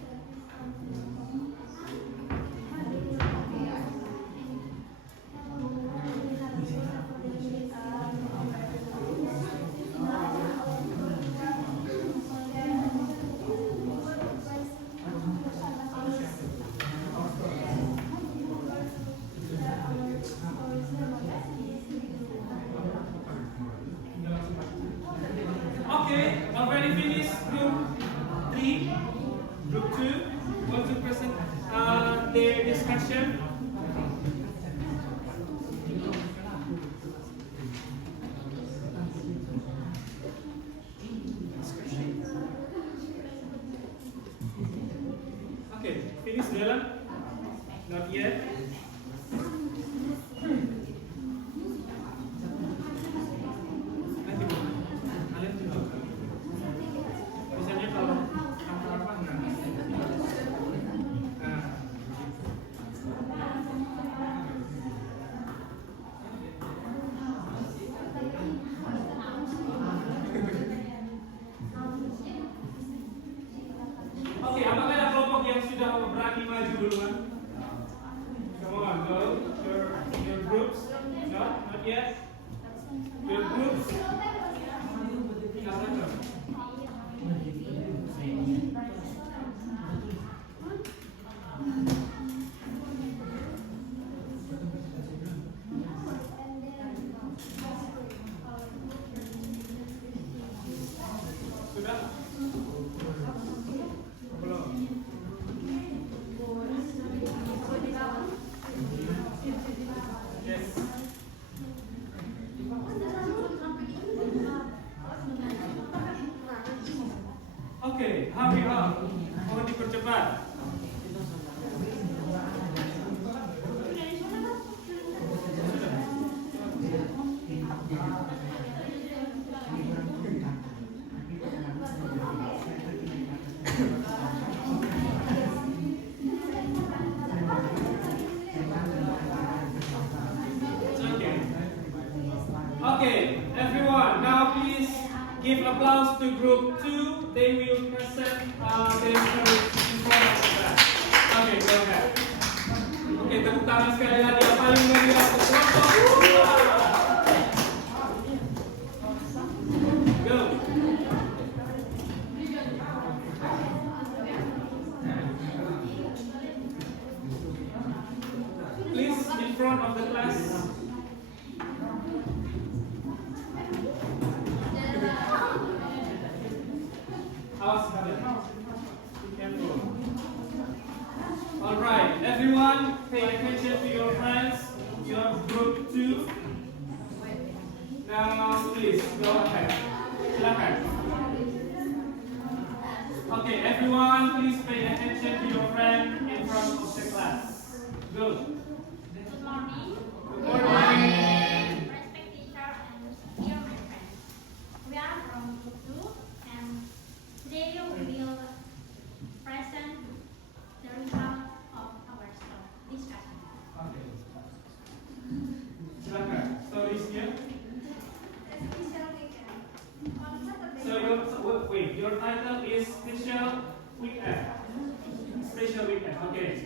Okay, already finished group 3, group 2, want to present their discussion. Okay, finish Bella? Not yet. Nanti Bu, kalian tunjukkan. Misalnya kalau apa enggak? Nah. Oke, apakah ada kelompok yang sudah berani maju duluan? Come on, go. Your groups. No, not yet. Your groups. Tinggal satu. Sudah? Belum. Yes. Oke, hurry up. Mohon dipercepat. It's okay. Okay, everyone, now please give applause to group 2. They will present themselves in front of the class. Okay, go ahead. Oke, tepuk tangan sekali lagi yang paling meriah untuk kelompok. Go. Please, in front of the class. Awas kalian. Be careful. Alright, everyone, pay attention to your friends, your group 2. Now, please, go ahead. Silakan. Okay, everyone, please pay attention to your friend in front of the class. Go. Good morning. Good morning. Respect teacher and dear my friends. We are from Group 2 and today we will present the result of our discussion. Okay. Silakan. Storiesnya. Special weekend. On Saturday. So your title is Special Weekend. Special Weekend. Okay.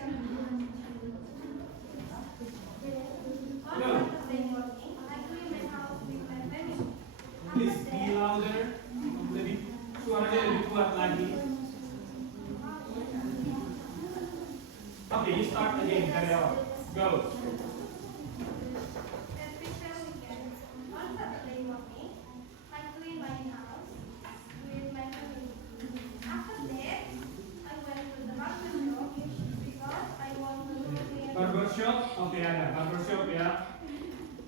On Go. Saturday morning, I clean my house with my family. Please be louder. Lebih suaranya lebih kuat lagi. Okay, you start again dari awal. Go. Special weekend. On Saturday morning, I clean my house with my family. After that, I went to the barber shop because I want to clean. Barbershop. Oke, ada barbershop ya.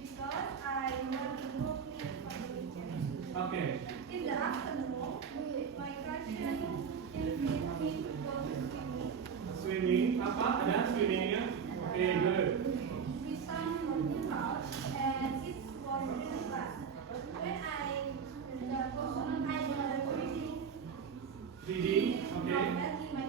Because I want to go clean for the weekend. Oke. In the afternoon, my cousin invited me to go to swimming. Swimming. Apa? Ada swimmingnya? Oke, good. We swam from the house and it was really fun. When I was reading Reading. from Okay. that in my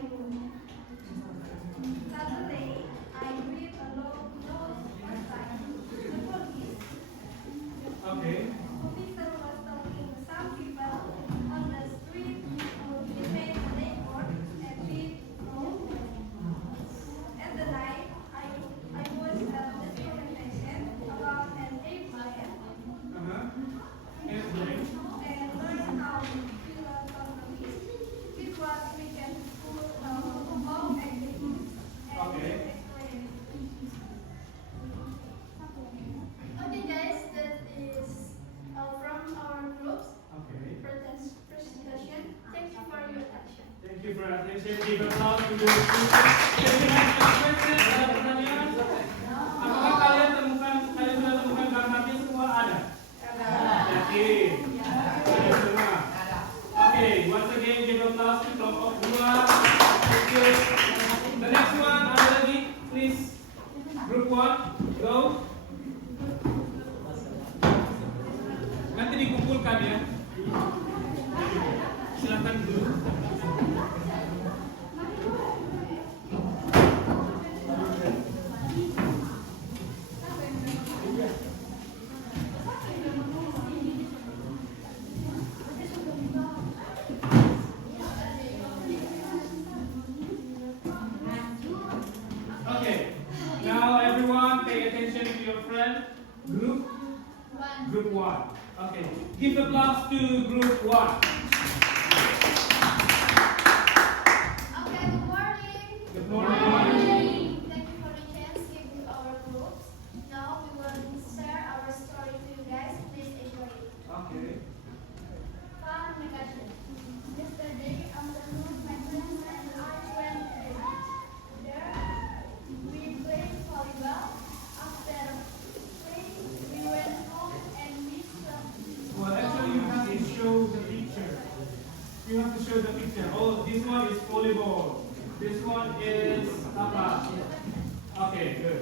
for your attention. Give applause to the speakers. Can we have some questions? Ada pertanyaan? Apakah kalian sudah temukan gambarnya semua ada? Yakin? Ada semua. Okay, once again give applause to kelompok 2. Thank you. The next one, ada lagi, please. Group 1, go. Nanti dikumpulkan ya. Silakan dulu. Okay, now everyone pay attention to your friend. Group 1. Okay, give applause to Group 1. Okay, good morning. Good morning. Thank you for the chance given to our groups. Now we will share our story to you guys. Please enjoy it. Okay. Fun vacation. Yesterday afternoon, my friends and I went to the beach. There, we played volleyball. After playing, we went home and missed the Well, actually, you have to show the picture. You have to show the picture. Oh, this one is volleyball. This one is apa? Okay, good.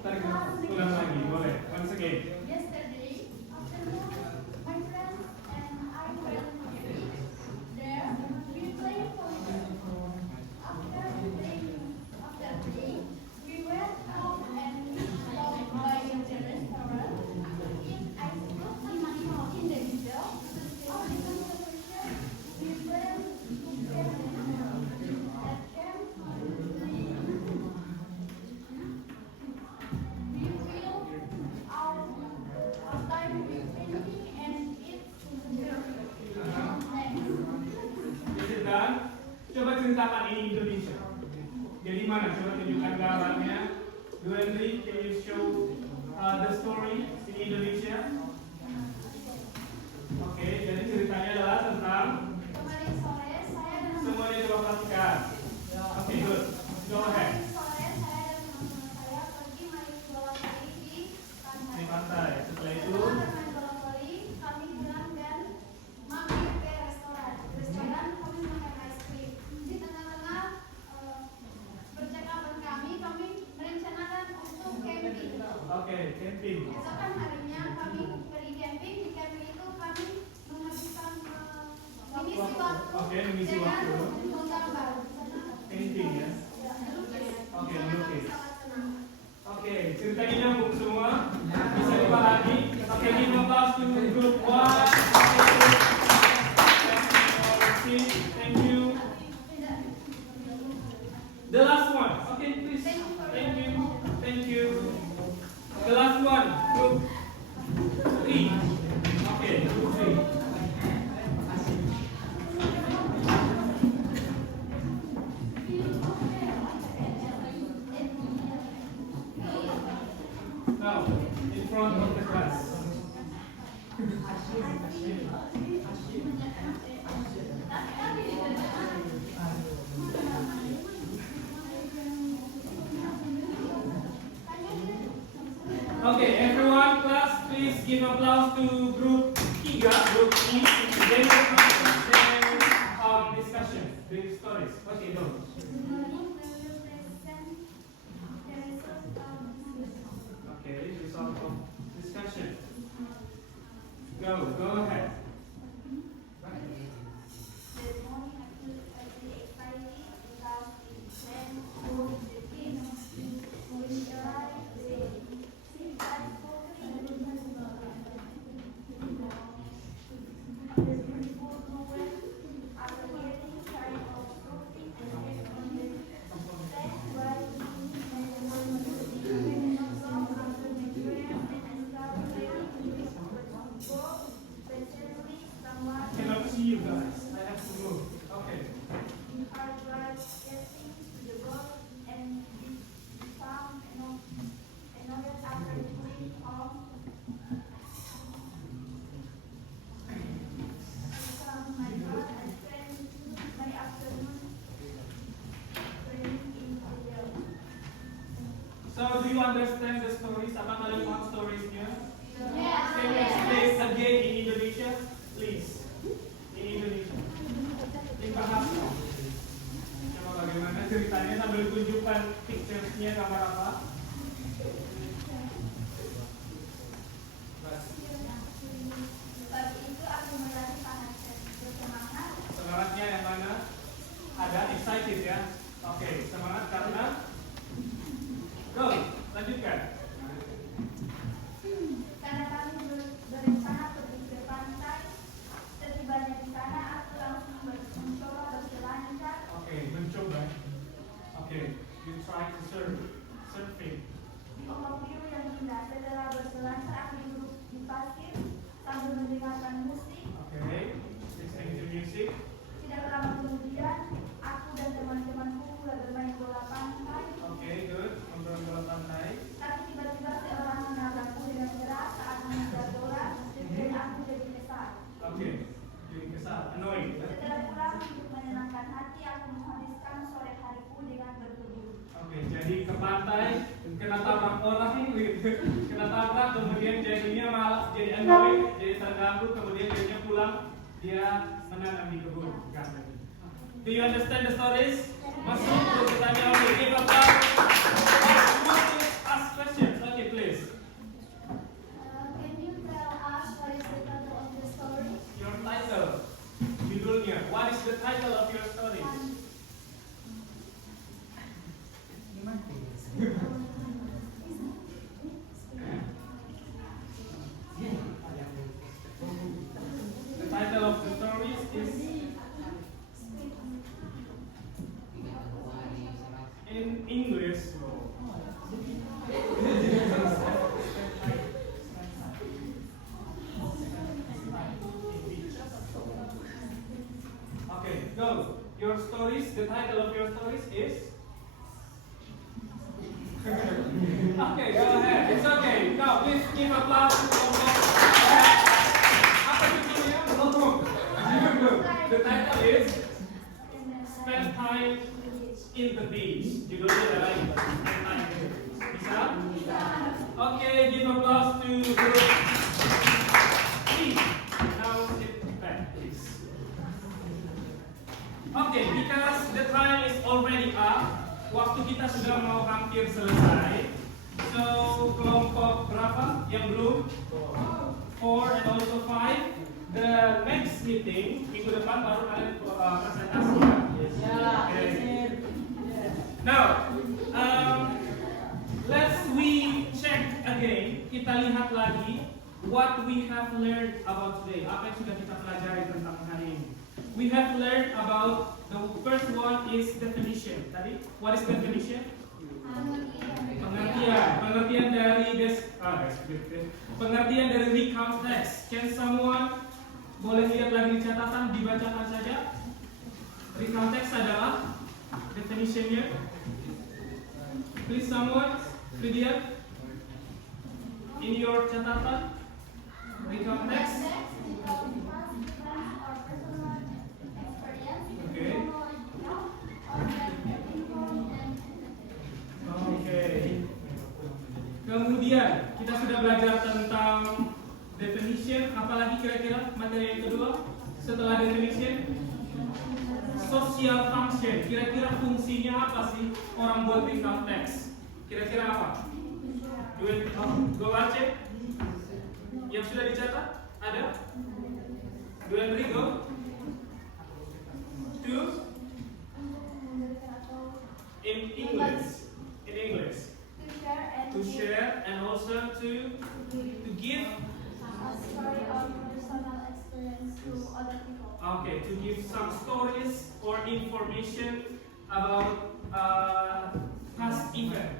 Tarik ulang lagi, boleh. Once again. Yesterday afternoon, my friends and I went to the beach. There, we played volleyball. After playing, we went home and we stopped by the restaurant. If I put in the middle of the conversation, we went to that camp. We filled our time with painting and it's Is it done? Coba ceritakan ini Indonesia. Jadi mana? Coba tunjukkan gambarnya. Do Henry, can you show the story in Indonesia? Oke, jadi ceritanya adalah tentang Kemarin sore saya dan semuanya coba perhatikan. Oke, good. Go ahead. kemarin sore saya dan teman-teman saya pergi main bola voli di pantai. Di pantai. Setelah itu, Setelah bermain bola voli, kami pulang dan mampir ke restoran. Di restoran kami makan es krim. Di tengah-tengah percakapan kami merencanakan untuk camping. oke, camping. Esokan harinya kami pergi camping. Di camping itu kami menghabiskan mengisi waktu Oke, mengisi dengan waktu. menggambar. Painting ya. Oke, melukis. Sangat senang. Oke, ceritanya nyambung semua. Bisa dipahami. Oke, give applause to Group 1. Thank you. The last one. Okay, please. Thank you. Thank you. The last one. Group 3. Okay, Group 3. Now, in front of the class. Okay, everyone, class, please give applause to Group 3, Group E. They will present discussion, brief stories. Okay, go. Okay, result of discussion. Go ahead. do you understand the stories? Apa kalian paham storiesnya? Yes. Can you explain again in Indonesia, please? In Indonesia. Dibahas. Coba bagaimana ceritanya sambil tunjukkan pictures-nya gambar apa? Pagi itu aku mulai sangat bersemangat. Semangatnya yang mana? Ada excited ya? Oke, semangat karena go, lanjutkan. Karena kami berencana pergi ke pantai. Setibanya di sana, aku langsung mencoba berselancar. Oke, mencoba. Oke, you try to surfing. Di ombak biru yang indah. Setelah berselancar, aku duduk di pasir sambil mendengarkan musik. Oke, listening to music. Tidak lama kemudian, aku dan teman-temanku mulai bermain bola pantai. Oke, good. Ngobrol bola pantai. Tapi tiba-tiba seorang menabrakku dengan keras saat mengejar bola dan aku jadi kesal. Oke, jadi kesal, annoyed. Ya? Setelah pulang untuk menenangkan hati, aku menghabiskan sore hariku dengan berkebun. Oke, jadi ke pantai, kena tabrak orang gitu. Kena tabrak, kemudian jadinya malah jadi annoyed, jadi terganggu, kemudian jadinya pulang, dia menanam di kebun. Do you understand the stories? Masuk untuk bertanya, oke, give a applause. Ask questions, okay, please. Can you tell us what is the title of the story? Your title, judulnya. What is the title of your story? The title of the story is in English. Okay, go. Your stories, the title of your stories is? Okay, go ahead. It's okay. Now, please give applause to apa judulnya? The title is Spend Time in the Beach. Judulnya adalah Spend Time in the Beach. Bisa? Okay, give applause to group C. Now sit back, please. Okay, because the time is already up, waktu kita sudah mau hampir selesai. So, kelompok berapa yang belum? 4 and also 5. The next meeting, minggu depan baru kalian presentasi ya? Okay. Now, let's we check again. Kita lihat lagi what we have learned about today. Apa yang sudah kita pelajari tentang hari ini? We have learned about the first one is definition. Tadi, what is definition? Pengertian dari pengertian dari recount text. Can someone boleh lihat lagi di catatan, dibacakan saja. Recount text adalah definitionnya. Please someone, Lydia, in your catatan, recount text. Okay. Okay. Kemudian kita sudah belajar tentang definition. Apalagi kira-kira materi yang kedua setelah definition? Social function. Kira-kira fungsinya apa sih orang buat recount text? Kira-kira apa? Go baca. Yang sudah dicatat ada? Do and go. To in English. In English. To share and also to give. A story of personal experience to other people. Okay, to give some stories or information about past event.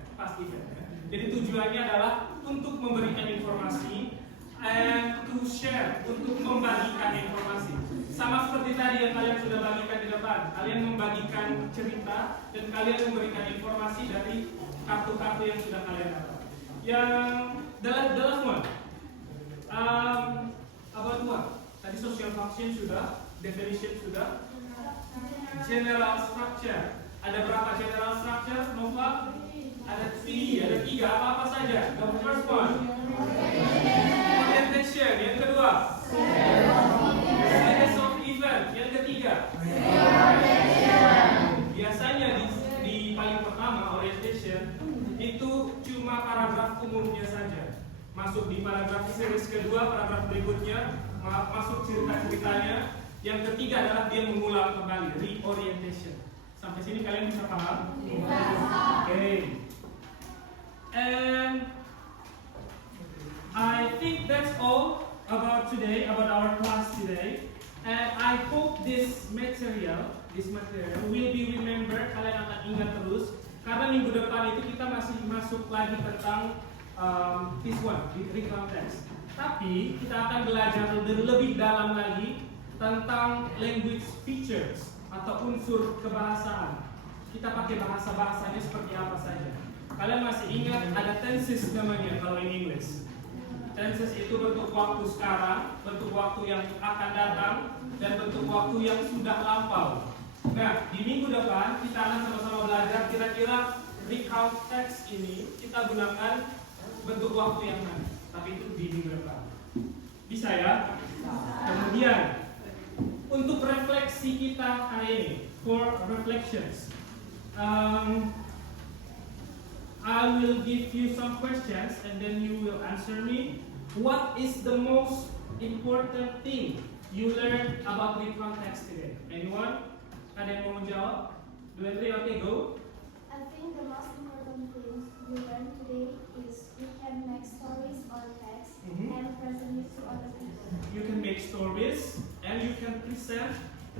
Jadi tujuannya adalah untuk memberikan informasi and to share, untuk membagikan informasi. Sama seperti tadi yang kalian sudah bagikan di depan. Kalian membagikan cerita dan kalian memberikan informasi dari kartu-kartu yang sudah kalian dapat. Yang the last one. About what? Tadi social function sudah, definition sudah, general structure. Ada berapa general structure, Nova? Ada tiga. Apa saja? The first one, orientation. Yang kedua, series of event. Yang ketiga, biasanya di paling pertama orientation itu cuma paragraf umumnya saja. Masuk di paragraf series kedua, paragraf berikutnya masuk cerita-ceritanya. Yang ketiga adalah dia mengulang kembali, reorientation. Sampai sini kalian bisa paham? Okay. And I think that's all about today, about our class today. And I hope this material will be remembered. Kalian akan ingat terus. Karena minggu depan itu kita masih masuk lagi tentang this one, the context. Tapi kita akan belajar lebih dalam lagi tentang language features atau unsur kebahasaan. Kita pakai bahasa-bahasanya seperti apa saja. Kalian masih ingat ada tenses namanya kalau in English. Tenses itu bentuk waktu sekarang, bentuk waktu yang akan datang, dan bentuk waktu yang sudah lampau. Nah, di minggu depan kita akan sama-sama belajar kira-kira recount text ini kita gunakan bentuk waktu yang mana. Tapi itu di minggu depan. Bisa ya? Kemudian untuk refleksi kita hari ini, for reflections, I will give you some questions and then you will answer me. What is the most important thing you learned about recount text today? Anyone? Ada yang mau menjawab? Okay, go. I think the most important things we learned today is we can make stories or text and present it to other people. You can make stories and you can present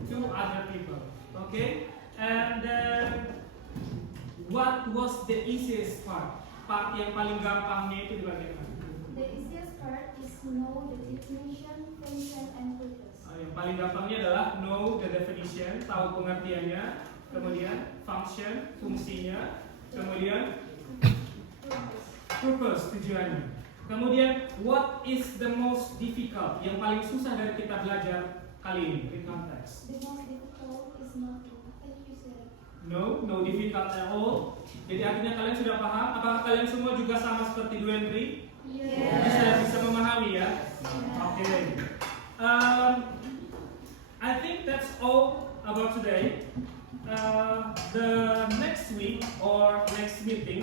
to other people. Okay? And then what was the easiest part? Part yang paling gampangnya itu di bagian mana? The easiest part is know the definition, function, and purpose. Yang paling gampangnya adalah know the definition, tahu pengertiannya, kemudian function, fungsinya, kemudian purpose, tujuannya. Kemudian what is the most difficult, yang paling susah dari kita belajar kali ini in context? The most difficult is not to. Thank you, sir. No difficult at all. Jadi artinya kalian sudah paham? Apakah kalian semua juga sama seperti Duendri? Bisa memahami ya? Okay. I think that's all about today. The next week or next meeting,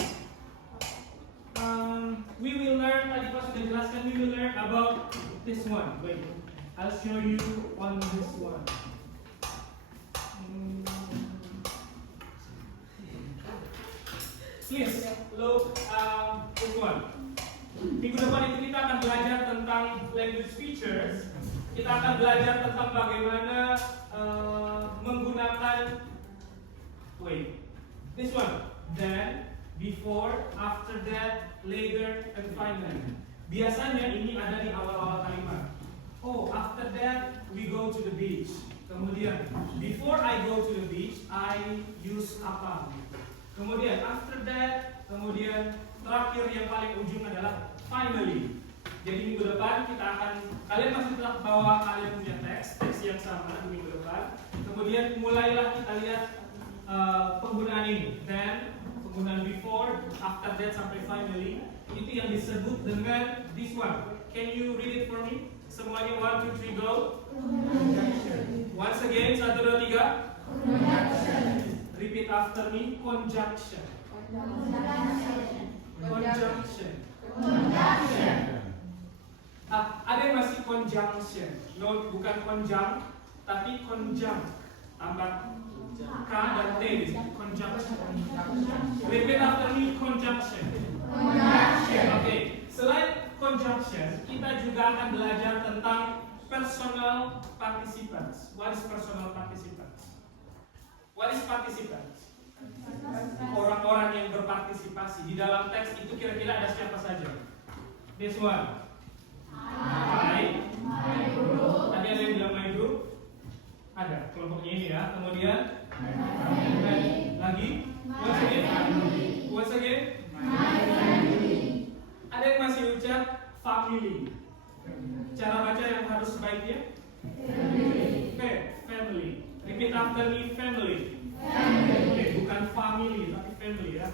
we will learn. Tadi Pak sudah jelaskan. We will learn about this one. Wait, I'll show you on this one. Please look this one. Minggu depan itu kita akan belajar tentang language features. Kita akan belajar tentang bagaimana menggunakan this one. Then, before, after that, later, and finally. Biasanya ini ada di awal-awal kalimat. Oh, after that, we go to the beach. Kemudian, before I go to the beach, I use apa? Kemudian, after that, kemudian terakhir yang paling ujung adalah finally. Jadi minggu depan kalian masih tetap bawa kalian punya teks yang sama di minggu depan. Kemudian mulailah kita lihat penggunaan ini. Then, penggunaan before, after that sampai finally. Itu yang disebut dengan this one. Can you read it for me? Semuanya 1, 2, 3, go. Once again, 1, 2, 3. Repeat after me. Conjunction. Ada yang masih conjunction. No, bukan conjunct, tapi conjunct. Tambah K dan T di sini. Conjunction. Repeat after me. Conjunction. Okay. Selain conjunction, kita juga akan belajar tentang personal participants. What is personal participants? What is participants? Orang-orang yang berpartisipasi di dalam teks itu kira-kira ada siapa saja? This one. I. Tadi ada yang bilang my group? Ada, kelompoknya ini ya. Kemudian lagi. Once again. Ada yang masih ucap family. Cara baca yang harus sebaiknya? Family. Repeat after me, family. Okay, bukan family tapi family ya.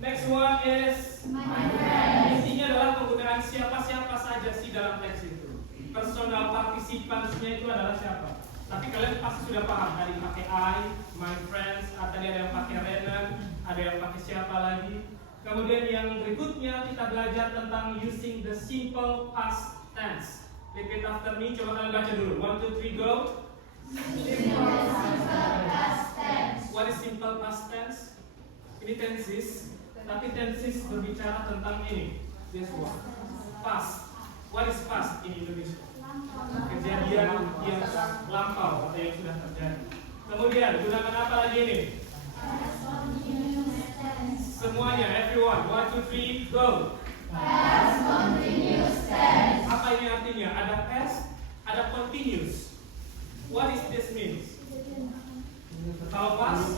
Next one is my friend. Intinya adalah penggunaan siapa-siapa saja sih dalam teks itu. Personal participansnya itu adalah siapa. Tapi kalian pasti sudah paham. Tadi pakai I, my friends. Tadi ada yang pakai Renan, ada yang pakai siapa lagi. Kemudian yang berikutnya kita belajar tentang using the simple past tense. Repeat after me. Coba kalian baca dulu. 1, 2, 3, go. Simple past tense. What is simple past tense? Ini tenses. Tapi tenses berbicara tentang ini. This one. Past. What is past in Indonesia? Kejadian yang lampau atau yang sudah terjadi. Kemudian gunakan apa lagi ini? Past continuous tense. Semuanya, everyone. 1, 2, 3, go. Past continuous tense. Apa ini artinya? Ada past, ada continuous. What is this means? Kalau past,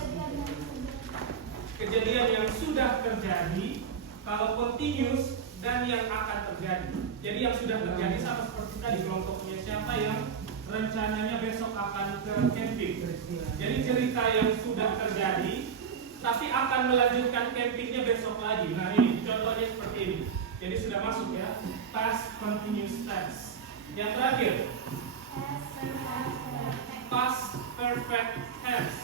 kejadian yang sudah terjadi. Kalau continuous, dan yang akan terjadi. Jadi yang sudah terjadi sama seperti tadi kelompoknya siapa yang rencananya besok akan ke camping. Jadi cerita yang sudah terjadi, tapi akan melanjutkan campingnya besok lagi. Nah ini contohnya seperti ini. Jadi sudah masuk ya, past continuous tense. Yang terakhir, past perfect tense.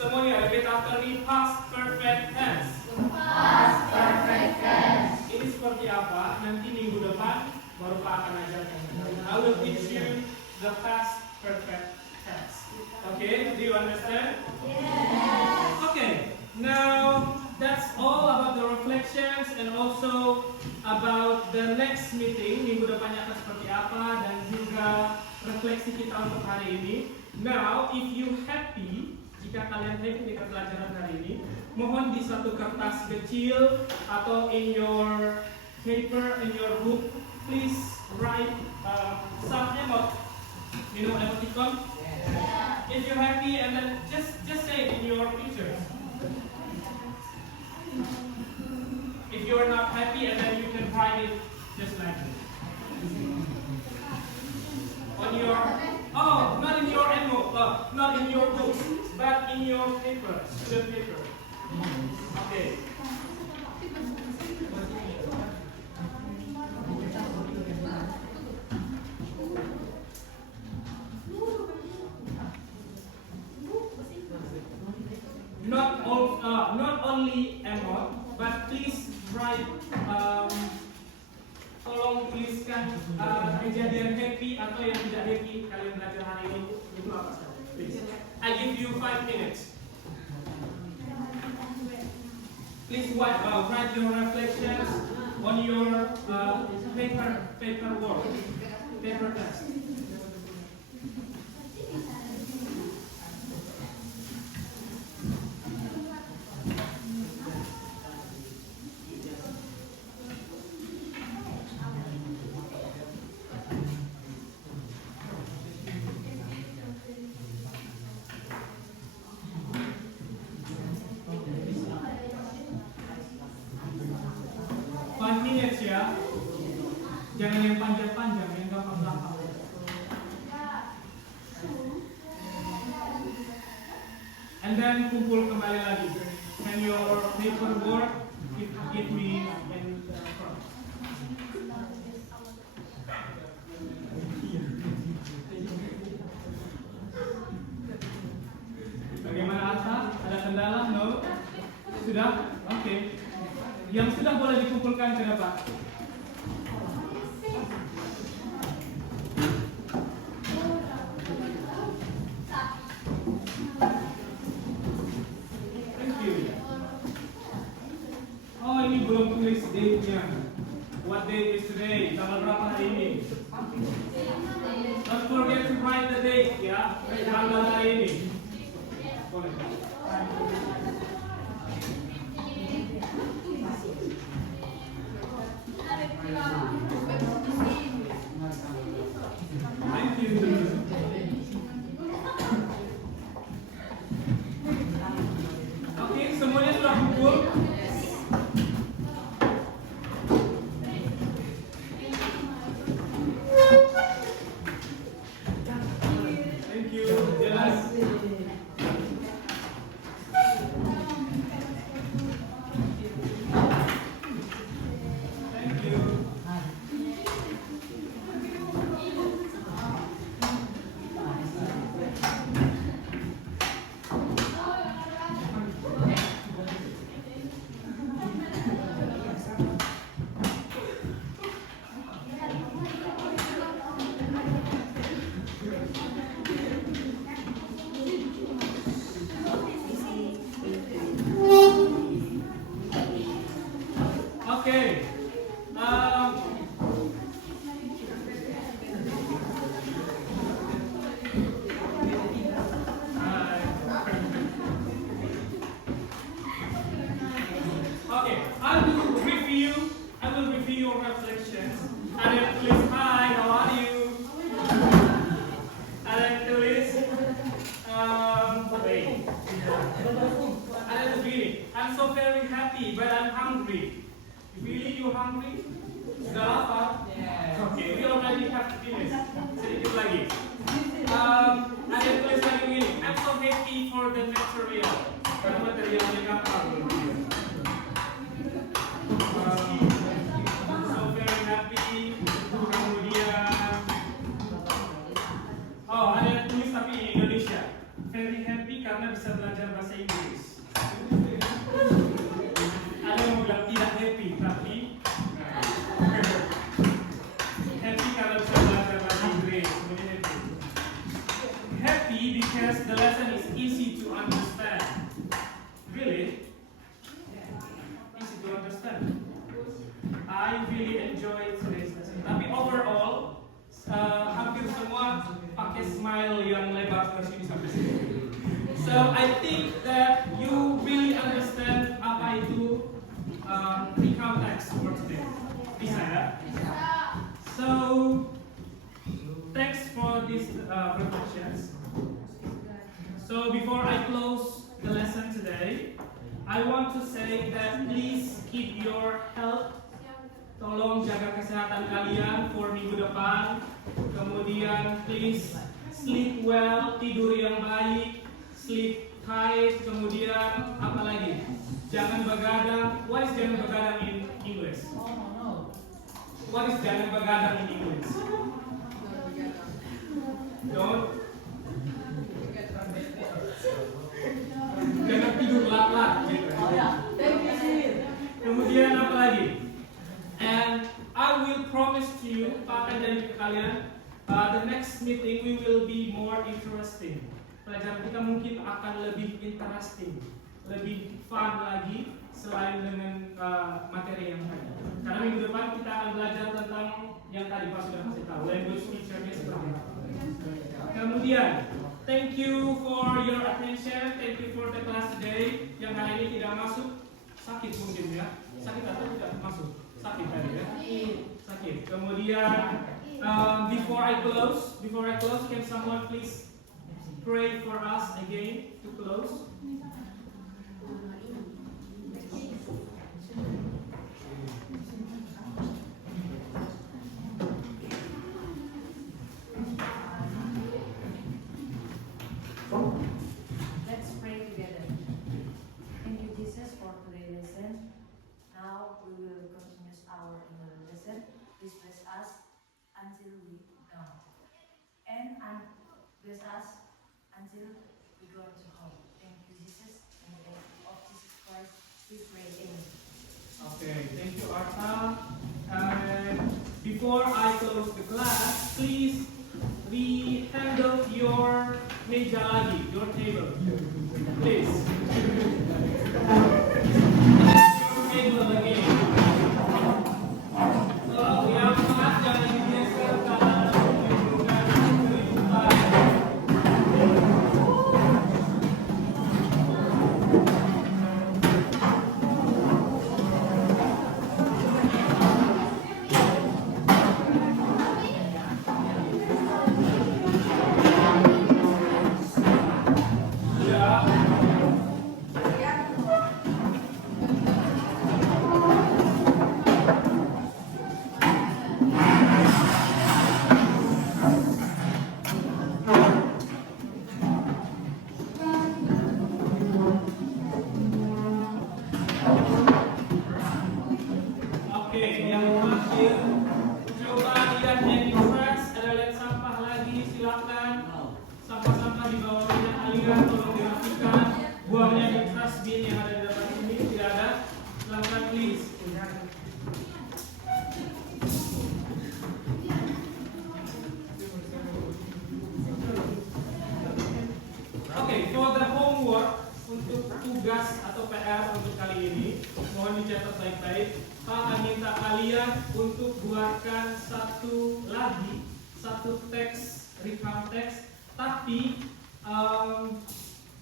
Semuanya repeat after me, past perfect tense. Past perfect tense. Ini seperti apa? Nanti minggu depan baru Pak akan ajarkan. I will teach you the past perfect tense. Okay, do you understand? Yes. Okay, now that's all about the reflections and also about the next meeting. Minggu depannya akan seperti apa dan juga refleksi kita untuk hari ini. Now, if you happy, jika kalian happy dengan pelajaran hari ini, mohon di satu kertas kecil atau in your paper, in your book, please write some emote. You know emoticon? If you're happy, and then just say it in your pictures. If you're not happy, and then you can write it just like this. On your not in your emote, not in your book, but in your paper, student paper. Okay. Not only emote, but please write. Tolong tuliskan kejadian happy atau yang tidak happy kalian belajar hari ini itu apa saja. Please. I give you 5 minutes. Please write your reflections on your paper work, paper test. Ya, jangan yang panjang-panjang, yang gampang-gampang. And then kumpul kembali lagi. Can your paperwork give me in the front? Bagaimana Asa? Ada kendala? No? Sudah? Oke. Yang sudah boleh dikumpulkan ke depan. Thank you. Oh, ini belum tulis date-nya. What date is today? Tanggal berapa hari ini? Don't forget to write the date ya. Tanggal hari ini. Boleh. Thank you. Oke, semuanya sudah kumpul. Thank you. Jelas. happy, but I'm hungry. Really, you hungry? Sudah lapar? Okay, we already have finished. Sedikit lagi. Ada tulis lagi begini. I'm so happy for the material. Karena materialnya gampang. So very happy. Kemudian, oh ada yang tulis tapi Indonesia. Very happy karena bisa belajar bahasa Inggris. Ada yang mau bilang tidak happy tapi happy karena bisa belajar bahasa Inggris. Kemudian happy because the lesson is easy to understand. Really? Easy to understand. I really enjoyed today's lesson. Tapi overall, hampir semua pakai smile yang lebar dari sini sampai sini. So I think that you really understand apa itu recount text for today. Bisa ya? So thanks for these reflections. So before I close the lesson today, I want to say that please keep your health. Tolong jaga kesehatan kalian for minggu depan. Kemudian please sleep well, tidur yang baik, sleep tight. Kemudian apa lagi? Jangan begadang. What is jangan begadang in English? What is jangan begadang in English? Don't. Jangan tidur lat-lat gitu. Kemudian apa lagi? And I will promise to you, Pak akan janji ke kalian, the next meeting we will be more interesting. Pelajaran kita mungkin akan lebih interesting, lebih fun lagi selain dengan materi yang tadi. Karena minggu depan kita akan belajar tentang yang tadi Pak sudah kasih tahu, language feature-nya seperti apa. Kemudian, thank you for your attention, thank you for the class today. Yang hari ini tidak masuk, sakit mungkin ya, sakit atau tidak masuk? Sakit tadi ya? Sakit. Kemudian, before I close, can someone please pray for us again to close? Let's pray together. Thank you, Jesus, for today's lesson. Now we will continue our English lesson. Please bless us until we go. And bless us until we go to home. Thank you, Jesus. In the name of Jesus Christ, we pray. Amen. Okay, thank you, Arta. Before I close the class, please rehandle your meja lagi, your table. Please. Your table again. So, yang keras jangan digeser karena menimbulkan keributan. Oke, yang terakhir, coba lihat yang di trash, ada lihat sampah lagi, silakan. Sampah-sampah di bawahnya kalian tolong dirapikan, buangnya di trash bin yang ada di depan sini, tidak ada, silakan please. Oke, for the homework, untuk tugas atau PR untuk kali ini, mohon dicatat baik-baik. Pak akan minta kalian untuk buatkan satu teks, recount teks, tapi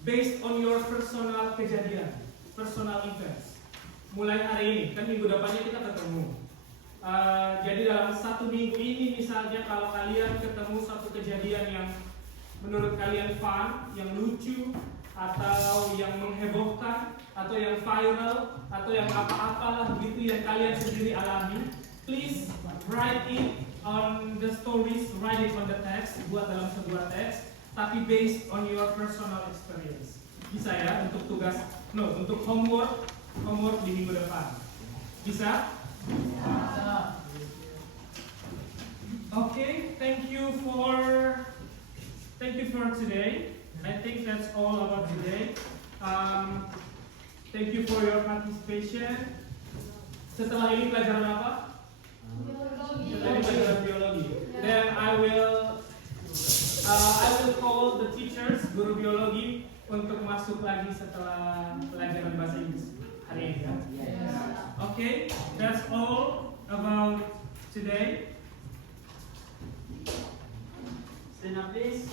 based on your personal kejadian, personal events. Mulai hari ini, kan minggu depannya kita ketemu. Jadi dalam satu minggu ini misalnya kalau kalian ketemu satu kejadian yang menurut kalian fun, yang lucu, atau yang menghebohkan, atau yang viral, atau yang apa-apalah begitu yang kalian sendiri alami, please write it on the stories, write it on the text, buat dalam sebuah teks, tapi based on your personal experience. Bisa ya untuk untuk homework di minggu depan. Bisa? Okay, thank you for today. I think that's all about today. Thank you for your participation. Setelah ini pelajaran apa? Setelah ini pelajaran biologi. Then I will call the teachers, guru biologi, untuk masuk lagi setelah pelajaran bahasa Inggris hari ini ya. Okay, that's all about today. Stand up, please.